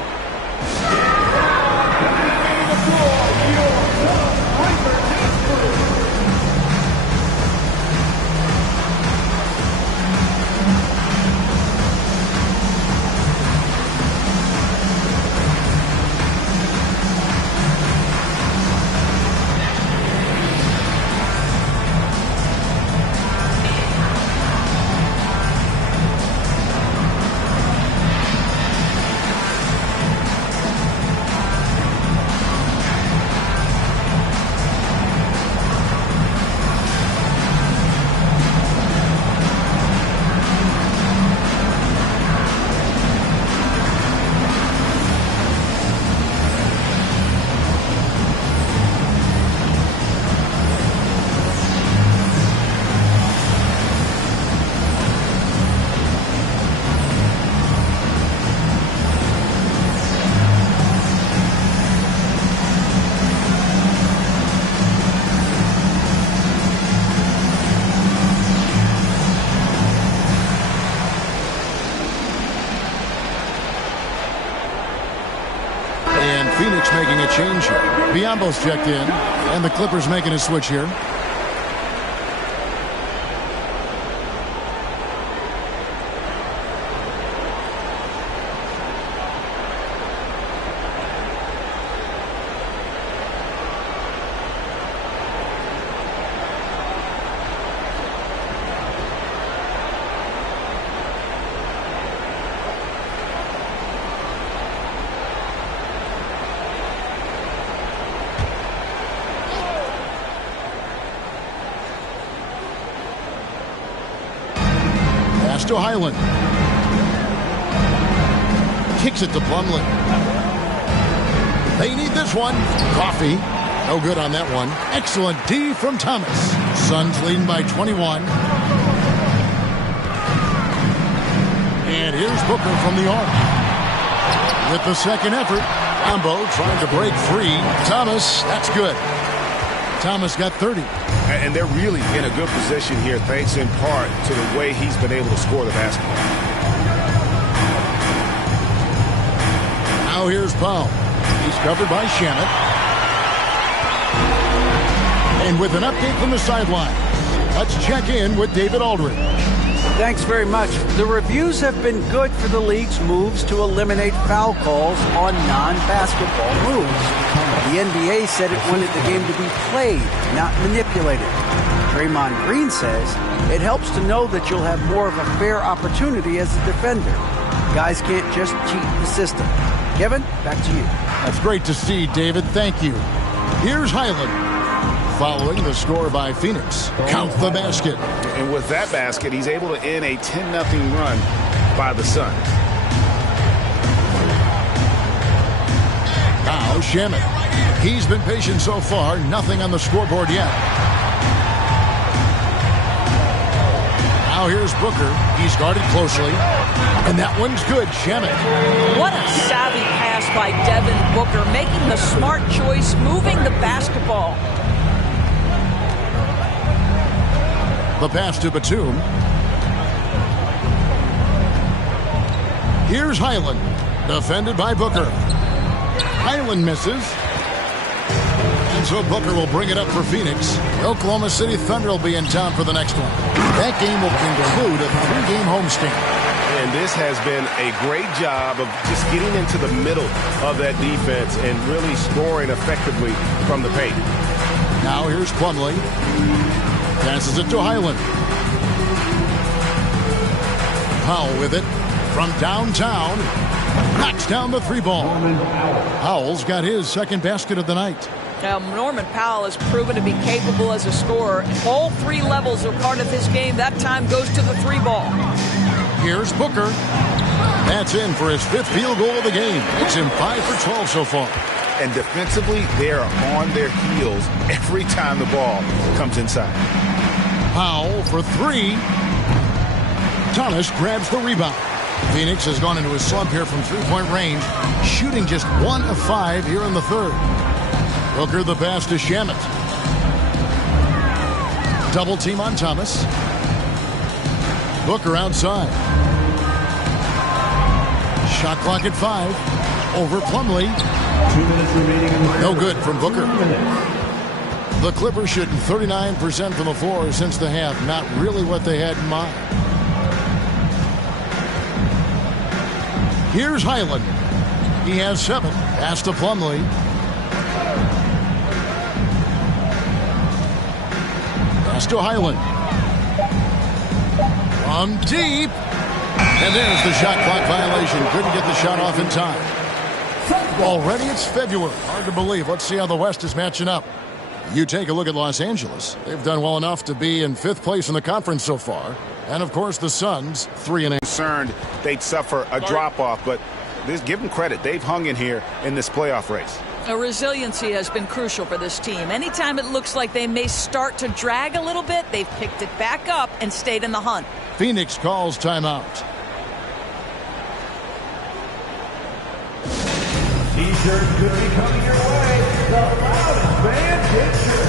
Phoenix making a change here. Biombo's checked in, and the Clippers making a switch here. To Highland. Kicks it to Plumlee. They need this one. Coffee. No good on that one. Excellent D from Thomas. Suns leading by 21. And here's Booker from the arc. With the second effort, Ambo trying to break free. Thomas, that's good. Thomas got 30. And they're really in a good position here, thanks in part to the way he's been able to score the basketball. Now here's Powell. He's covered by Shamet. And with an update from the sideline, let's check in with David Aldridge. Thanks very much. The reviews have been good for the league's moves to eliminate foul calls on non-basketball moves. The NBA said it wanted the game to be played, not manipulated. Draymond Green says it helps to know that you'll have more of a fair opportunity as a defender. Guys can't just cheat the system. Kevin, back to you. That's great to see, David. Thank you. Here's Highland. Following the score by Phoenix. Count the basket. And with that basket, he's able to end a 10-0 run by the Suns. Now Shamet. He's been patient so far. Nothing on the scoreboard yet. Now here's Booker. He's guarded closely. And that one's good. Shamet. What a savvy pass by Devin Booker, making the smart choice, moving the basketball. The pass to Batum. Here's Highland. Defended by Booker. Highland misses. And so Booker will bring it up for Phoenix. The Oklahoma City Thunder will be in town for the next one. That game will conclude a 3-game homestand. And this has been a great job of just getting into the middle of that defense and really scoring effectively from the paint. Now here's Plumlee. Passes it to Highland. Powell with it from downtown. Knocks down the three ball. Powell's got his second basket of the night. Now, Norman Powell has proven to be capable as a scorer. All three levels are part of his game. That time goes to the 3-ball. Here's Booker. That's in for his 5th field goal of the game. It's him 5 for 12 so far. And defensively, they are on their heels every time the ball comes inside. Powell for 3. Thomas grabs the rebound. Phoenix has gone into a slump here from 3-point range, shooting just 1 of 5 here in the 3rd. Booker the pass to Shamet. Double team on Thomas. Booker outside. Shot clock at 5. Over Plumlee. 2 minutes remaining. No good from Booker. The Clippers shooting 39% from the floor since the half. Not really what they had in mind. Here's Highland. He has 7. Pass to Plumlee. Pass to Highland. From deep. And there's the shot clock violation. Couldn't get the shot off in time. Already it's February. Hard to believe. Let's see how the West is matching up. You take a look at Los Angeles. They've done well enough to be in 5th place in the conference so far. And, of course, the Suns, 3-8. Concerned they'd suffer a drop-off, but give them credit. They've hung in here in this playoff race. Resiliency has been crucial for this team. Anytime it looks like they may start to drag a little bit, they've picked it back up and stayed in the hunt. Phoenix calls timeout. T-shirts could be coming your way. The loudest band picture.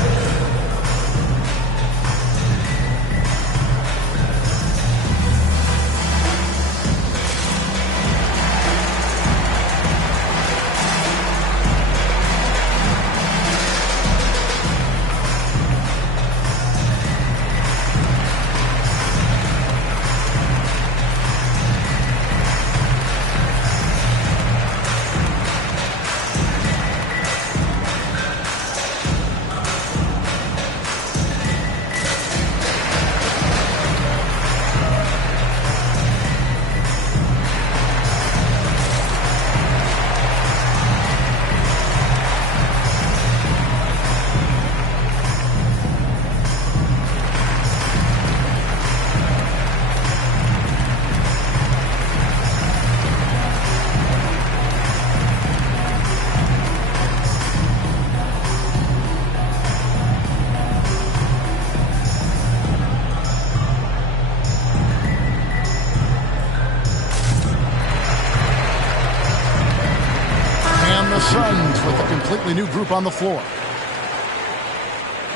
Suns with a completely new group on the floor.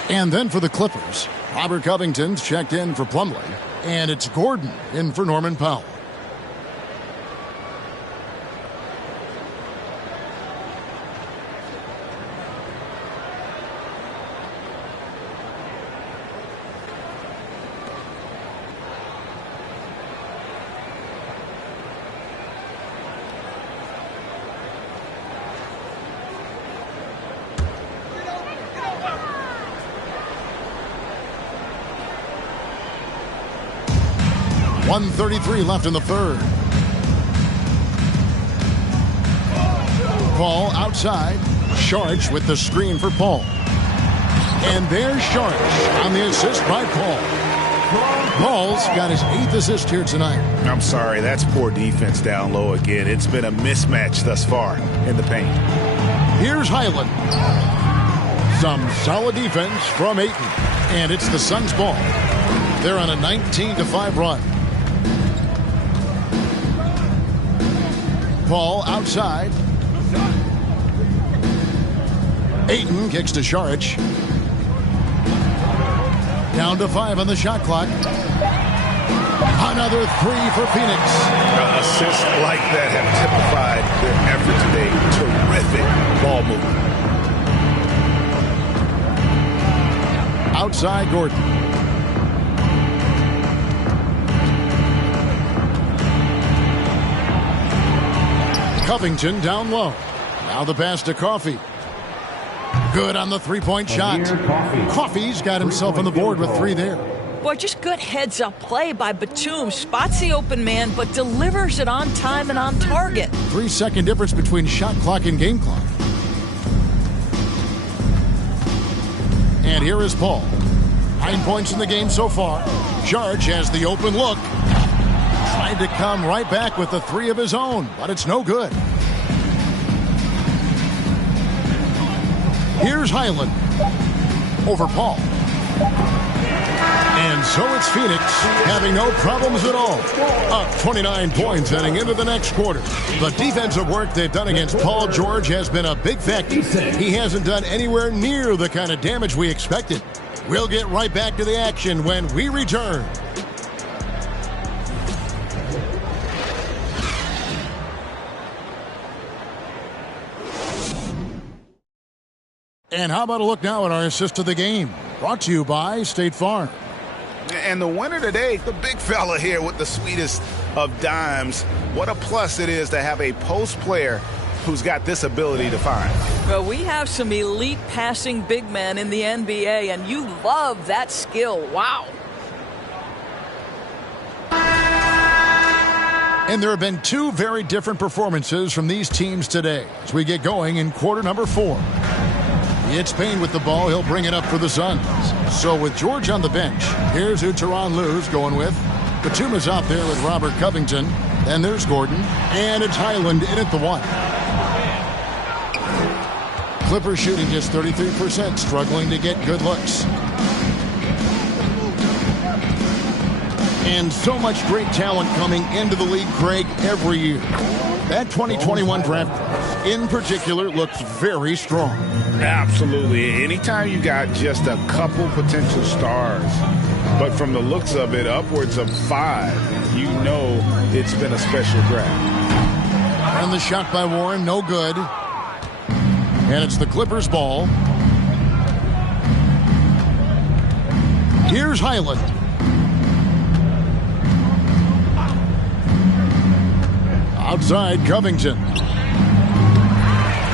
And then for the Clippers, Robert Covington's checked in for Plumlee, and it's Gordon in for Norman Powell. .133 left in the 3rd. Paul outside. Sharch with the screen for Paul. And there's Sharch on the assist by Paul. Paul's got his 8th assist here tonight. I'm sorry, that's poor defense down low again. It's been a mismatch thus far in the paint. Here's Highland. Some solid defense from Ayton. And it's the Suns' ball. They're on a 19-5 run. Paul outside. Ayton kicks to Sharch. Down to 5 on the shot clock. Another 3 for Phoenix. Assists like that have typified their effort today. Terrific ball movement. Outside Gordon. Covington down low. Now the pass to Coffey. Good on the 3-point shot. Coffey's got himself on the board with 3 there. Boy, just good heads-up play by Batum. Spots the open man, but delivers it on time and on target. 3-second difference between shot clock and game clock. And here is Paul. 9 points in the game so far. Charge has the open look. Tried to come right back with the 3 of his own, but it's no good. Here's Highland. Over Paul. And so it's Phoenix having no problems at all. Up 29 points heading into the next quarter. The defensive work they've done against Paul George has been a big factor. He hasn't done anywhere near the kind of damage we expected. We'll get right back to the action when we return. And how about a look now at our assist of the game? Brought to you by State Farm. And the winner today, the big fella here with the sweetest of dimes. What a plus it is to have a post player who's got this ability to find. Well, we have some elite passing big men in the NBA, and you love that skill. Wow. And there have been 2 very different performances from these teams today as we get going in quarter number 4. It's Payne with the ball. He'll bring it up for the Suns. So with George on the bench, here's who Tyronn Lue's going with. Batuma's out there with Robert Covington. Then there's Gordon. And it's Highland in at the 1. Clippers shooting just 33%, struggling to get good looks. And so much great talent coming into the league, Craig, every year. That 2021 draft class, in particular, looks very strong. Absolutely. Anytime you got just a couple potential stars, but from the looks of it, upwards of 5, you know it's been a special draft. And the shot by Warren, no good. And it's the Clippers' ball. Here's Highland. Outside, Covington.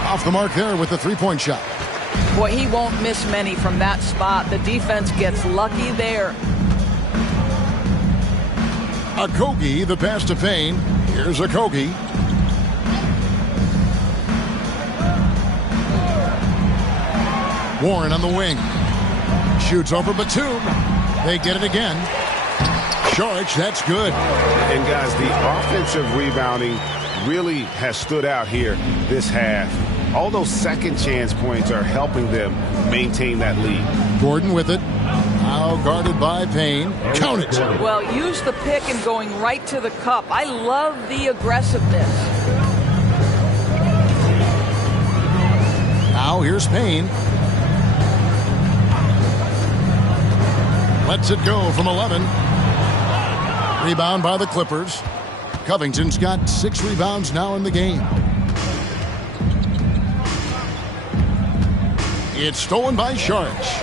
Off the mark there with the 3-point shot. Boy, he won't miss many from that spot. The defense gets lucky there. Okogie, the pass to Payne. Here's Okogie. Warren on the wing. Shoots over Batum. They get it again. Charge, that's good. And guys, the offensive rebounding really has stood out here this half. All those second chance points are helping them maintain that lead. Gordon with it. Now guarded by Payne. Count it. Well, use the pick and going right to the cup. I love the aggressiveness. Now here's Payne. Lets it go from 11. Rebound by the Clippers. Covington's got 6 rebounds now in the game. It's stolen by Sharks.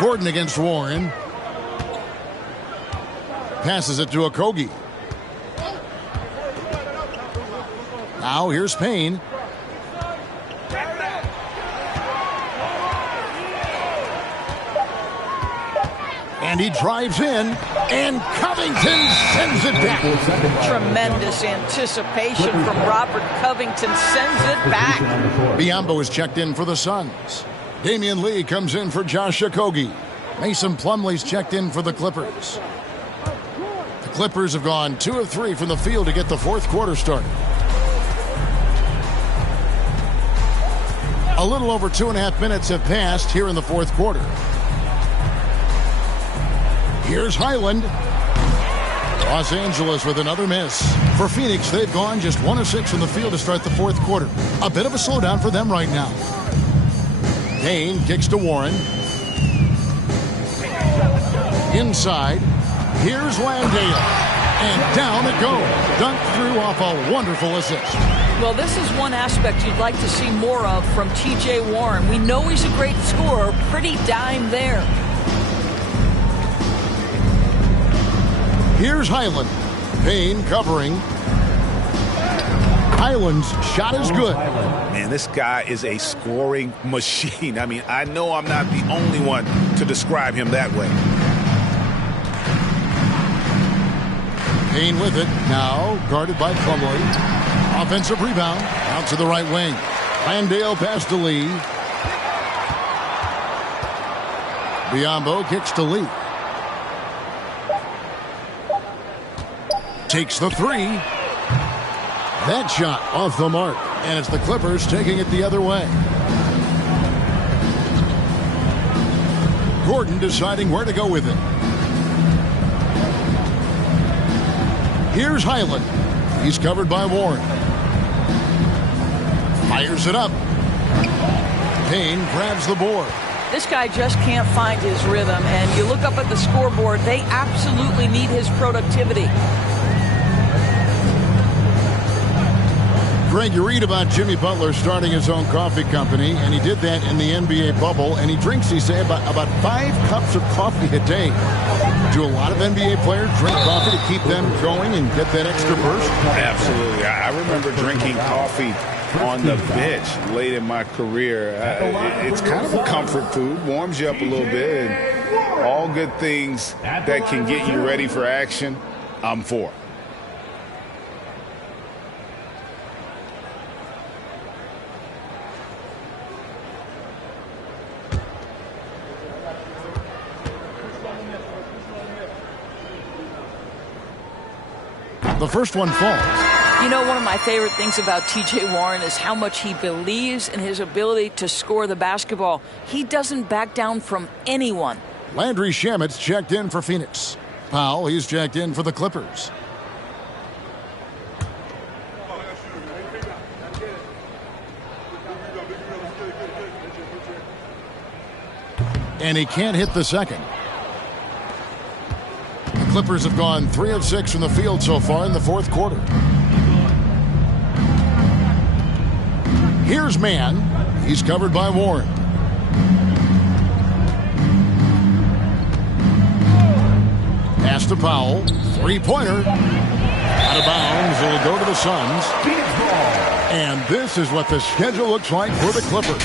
Gordon against Warren. Passes it to Okogie. Now here's Payne. And he drives in, and Covington sends it back. Tremendous anticipation from Robert Covington, sends it back. Biyombo is checked in for the Suns. Damian Lee comes in for Josh Okogie. Mason Plumlee's checked in for the Clippers. The Clippers have gone 2 of 3 from the field to get the 4th quarter started. A little over 2.5 minutes have passed here in the 4th quarter. Here's Highland. Los Angeles with another miss. For Phoenix, they've gone just 1 of 6 from the field to start the 4th quarter. A bit of a slowdown for them right now. Payne kicks to Warren. Inside. Here's Landale. And down it goes. Dunked through off a wonderful assist. Well, this is one aspect you'd like to see more of from T.J. Warren. We know he's a great scorer. Pretty dime there. Here's Highland. Payne covering. Highland's shot is good. Man, this guy is a scoring machine. I mean, I know I'm not the only one to describe him that way. Payne with it. Now guarded by Plumlee. Offensive rebound. Out to the right wing. Landale pass to Lee. Biombo kicks to Lee. Takes the three. That shot off the mark. And it's the Clippers taking it the other way. Gordon deciding where to go with it. Here's Highland. He's covered by Warren. Fires it up. Payne grabs the board. This guy just can't find his rhythm, and you look up at the scoreboard, they absolutely need his productivity. Greg, you read about Jimmy Butler starting his own coffee company, and he did that in the NBA bubble, and he drinks, he say, about 5 cups of coffee a day. Do a lot of NBA players drink coffee to keep them going and get that extra burst? Absolutely. I remember drinking coffee on the bench late in my career. It's kind of a comfort food, warms you up a little bit, and all good things that can get you ready for action, I'm for. The first one falls. You know, one of my favorite things about T.J. Warren is how much he believes in his ability to score the basketball. He doesn't back down from anyone. Landry Shamet's checked in for Phoenix. Powell, he's checked in for the Clippers. And he can't hit the second. The Clippers have gone 3 of 6 from the field so far in the fourth quarter. Here's Mann. He's covered by Warren. Pass to Powell. 3-pointer. Out of bounds. It'll go to the Suns. And this is what the schedule looks like for the Clippers.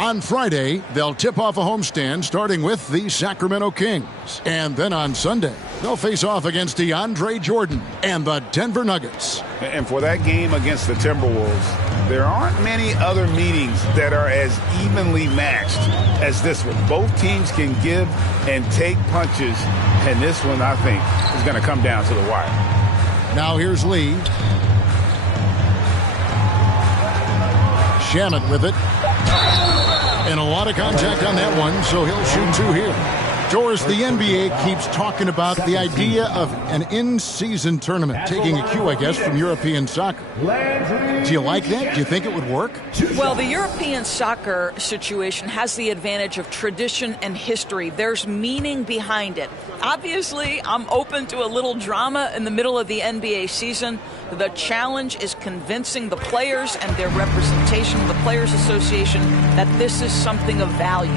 On Friday, they'll tip off a homestand starting with the Sacramento Kings. And then on Sunday, they'll face off against DeAndre Jordan and the Denver Nuggets. And for that game against the Timberwolves, there aren't many other meetings that are as evenly matched as this one. Both teams can give and take punches, and this one, I think, is going to come down to the wire. Now here's Lee. Shamet with it. And a lot of contact on that one, so he'll shoot 2 here. Doris, the NBA keeps talking about the idea of an in-season tournament, taking a cue, I guess, from European soccer. Do you like that? Do you think it would work? Well, the European soccer situation has the advantage of tradition and history. There's meaning behind it. Obviously, I'm open to a little drama in the middle of the NBA season. The challenge is convincing the players and their representation, the Players Association, that this is something of value.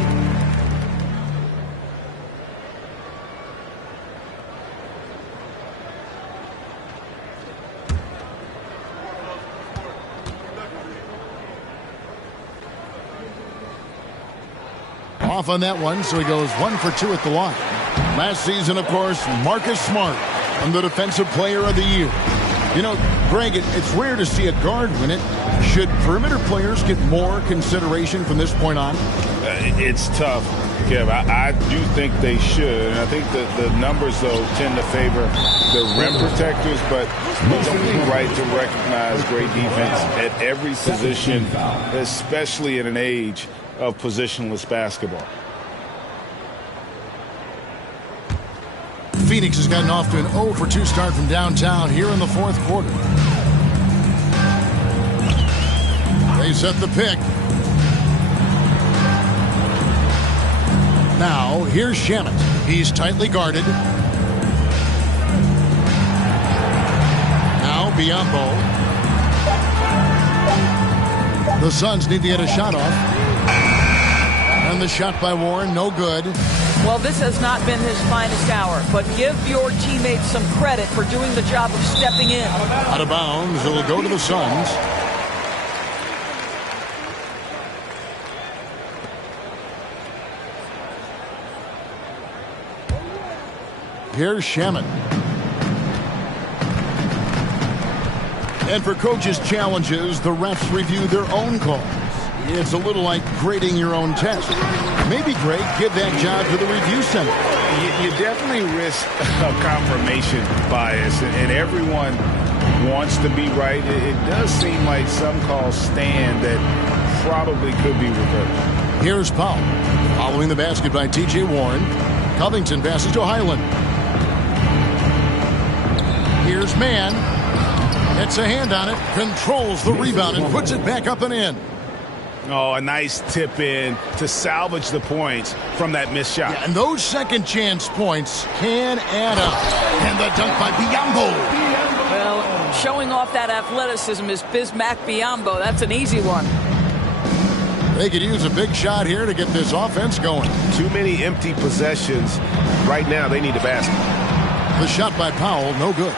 Off on that one, so he goes 1 for 2 at the line. Last season, of course, Marcus Smart won the Defensive Player of the Year. You know, Greg, it's rare to see a guard win it. Should perimeter players get more consideration from this point on? It's tough, Kev. I do think they should. And I think the numbers, though, tend to favor the rim protectors. But it's only right to recognize great defense at every position, especially in an age of positionless basketball. Phoenix has gotten off to an 0 for 2 start from downtown here in the fourth quarter. They set the pick. Now, here's Shamet. He's tightly guarded. Now, Biombo. The Suns need to get a shot off. And the shot by Warren, no good. Well, this has not been his finest hour, but give your teammates some credit for doing the job of stepping in. Out of bounds, it'll go to the Suns. Here's Shamet. And for coaches' challenges, the refs review their own calls. It's a little like grading your own test. Maybe, Greg, give that job to the review center. You definitely risk a confirmation bias, and everyone wants to be right. It does seem like some calls stand that probably could be reversed. Here's Powell. Following the basket by T.J. Warren. Covington passes to Highland. Here's Mann. Gets a hand on it, controls the rebound, and puts it back up and in. Oh, a nice tip in to salvage the points from that missed shot. Yeah, and those second chance points can add up. And the dunk by Biyombo. Well, showing off that athleticism is Bismack Biyombo. That's an easy one. They could use a big shot here to get this offense going. Too many empty possessions. Right now, they need a basket. The shot by Powell, no good.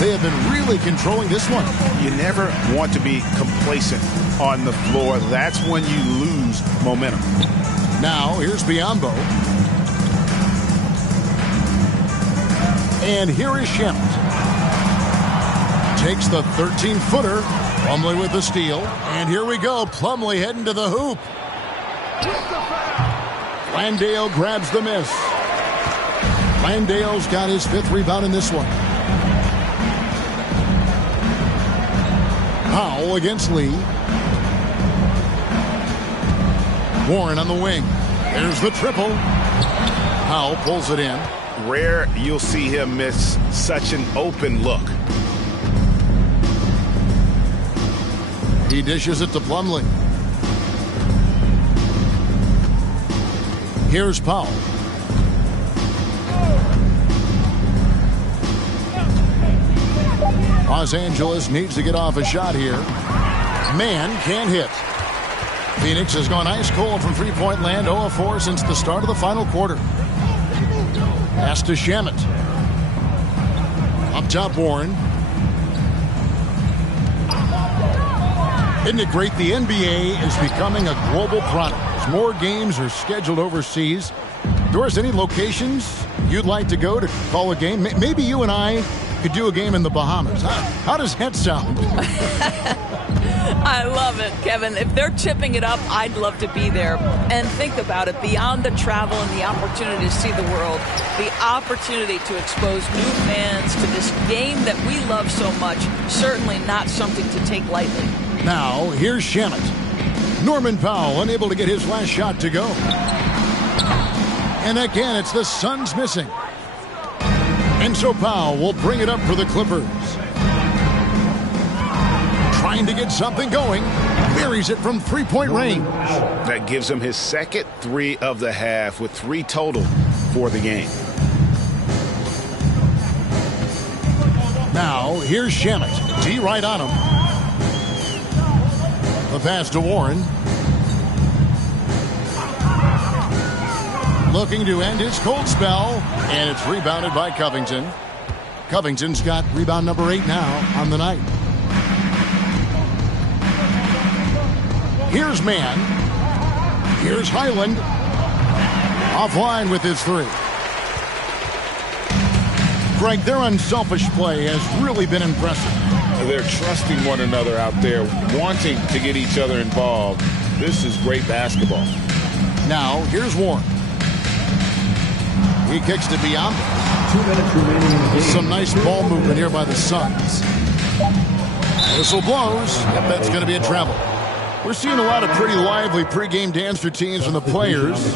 They have been really controlling this one. You never want to be complacent on the floor. That's when you lose momentum. Now, here's Biyombo. And here is Shamet. Takes the 13-footer. Plumlee with the steal. And here we go. Plumlee heading to the hoop. Landale grabs the miss. Landale's got his 5th rebound in this one. Powell against Lee. Warren on the wing. There's the triple. Powell pulls it in. Rare you'll see him miss such an open look. He dishes it to Plumlee. Here's Powell. Los Angeles needs to get off a shot here. Mann can't hit. Phoenix has gone ice cold from three-point land, 0 of 4 since the start of the final quarter. Pass to Shamet. Up top, Warren. Isn't it great? The NBA is becoming a global product. As more games are scheduled overseas. Doris, any locations you'd like to go to call a game? Maybe you and I could do a game in the Bahamas. How does that sound? I love it, Kevin. If they're tipping it up, I'd love to be there. And think about it, beyond the travel and the opportunity to see the world, the opportunity to expose new fans to this game that we love so much, certainly not something to take lightly. Now, here's Shamet. Norman Powell unable to get his last shot to go. And again, it's the Suns missing. And so Powell will bring it up for the Clippers. Trying to get something going. Buries it from three-point range. That gives him his second 3 of the half with 3 total for the game. Now, here's Shamet. D right on him. The pass to Warren. Looking to end his cold spell. And it's rebounded by Covington. Covington's got rebound number 8 now on the night. Here's Mann. Here's Highland. Offline with his 3. Greg, their unselfish play has really been impressive. They're trusting one another out there, wanting to get each other involved. This is great basketball. Now, here's Warren. He kicks to Biyombo. 2 minutes remaining in the game. Some nice ball movement here by the Suns. Whistle blows. Yep, that's going to be a travel. We're seeing a lot of pretty lively pregame dance routines from the players.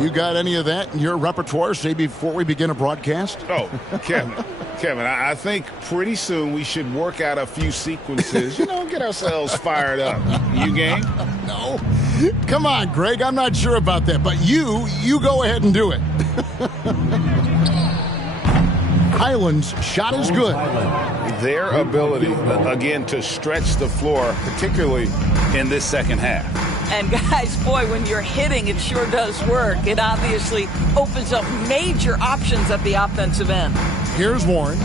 You got any of that in your repertoire, say, before we begin a broadcast? Oh, Kevin, I think pretty soon we should work out a few sequences, get ourselves fired up. You game? No. Come on, Greg, I'm not sure about that, but you go ahead and do it. Highland's shot is good. Their ability, again, to stretch the floor, particularly in this second half. And guys, boy, when you're hitting, it sure does work. It obviously opens up major options at the offensive end. Here's Warren.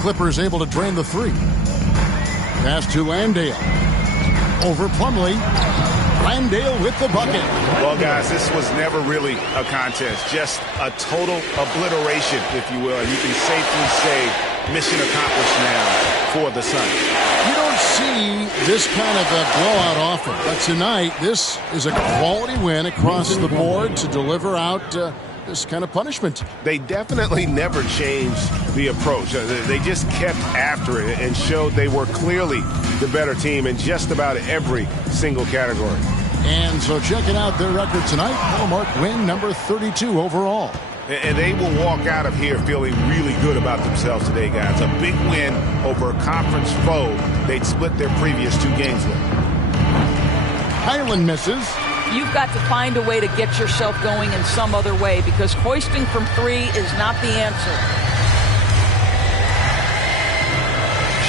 Clippers able to drain the 3. Pass to Landale. Over Plumlee. Landale with the bucket. Well, guys, this was never really a contest. Just a total obliteration, if you will. And you can safely say mission accomplished now for the Suns. You don't see this kind of a blowout often, but tonight this is a quality win across the board to deliver out this kind of punishment. They definitely never changed the approach. They just kept after it and showed they were clearly the better team in just about every single category. And so checking out their record tonight, hallmark win number 32 overall. And they will walk out of here feeling really good about themselves today, guys. A big win over a conference foe they'd split their previous 2 games with. Highland misses. You've got to find a way to get yourself going in some other way, because hoisting from 3 is not the answer.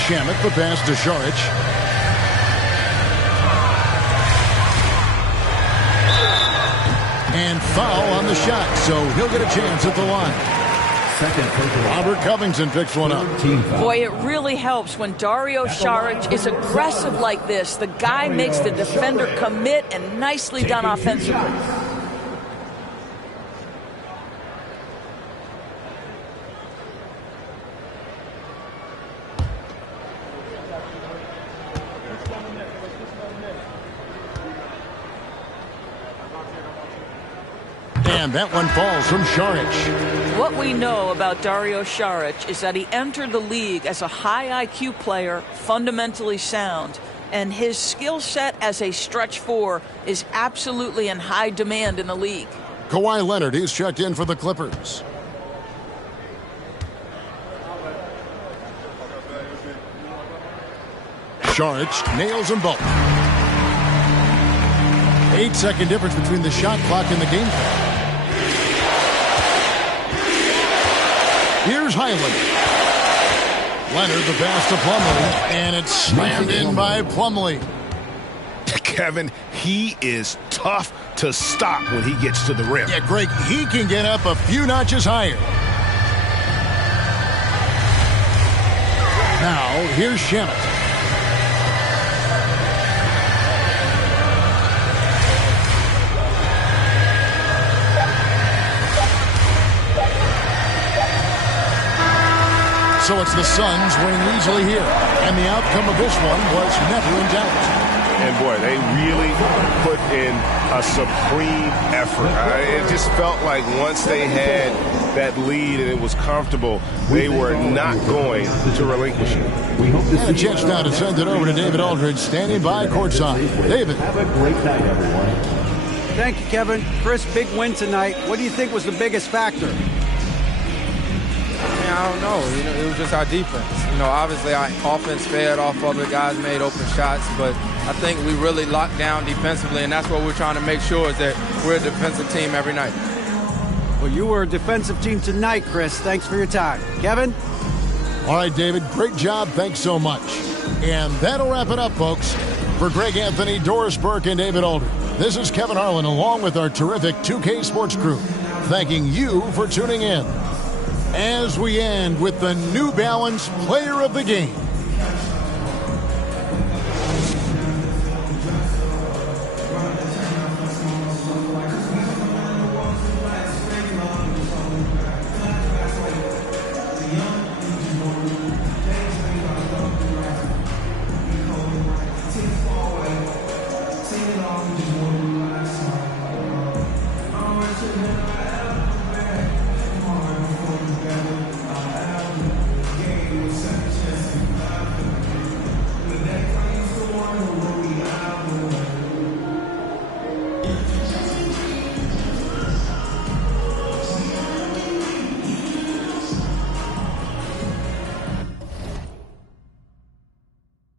Shamet, the pass to Šarić. And foul on the shot, so he'll get a chance at the line. Robert Covington picks one up. Boy, it really helps when Dario Šarić is aggressive like this. The guy makes the defender commit, and nicely done offensively. And that one falls from Šarić. What we know about Dario Šarić is that he entered the league as a high IQ player, fundamentally sound, and his skill set as a stretch 4 is absolutely in high demand in the league. Kawhi Leonard is checked in for the Clippers. Šarić nails them both. 8-second difference between the shot clock and the game clock. Here's Highland. Leonard, the pass to Plumlee, and it's slammed in by Plumlee. Kevin, he is tough to stop when he gets to the rim. Yeah, Greg, he can get up a few notches higher. Now, here's Shamet. So it's the Suns winning easily here. And the outcome of this one was never in doubt. And boy, they really put in a supreme effort. It just felt like once they had that lead and it was comfortable, they were not going to relinquish it. And a chance now to send it over to David Aldridge, standing by courtside. David. Have a great night, everyone. Thank you, Kevin. Chris, big win tonight. What do you think was the biggest factor? I don't know. It was just our defense. Obviously our offense fed off other guys, made open shots, but I think we really locked down defensively, and that's what we're trying to make sure is that we're a defensive team every night. Well, you were a defensive team tonight, Chris. Thanks for your time. Kevin? All right, David, great job. Thanks so much. And that'll wrap it up, folks. For Greg Anthony, Doris Burke, and David Aldridge, this is Kevin Harlan along with our terrific 2K Sports crew, thanking you for tuning in. As we end with the New Balance Player of the Game,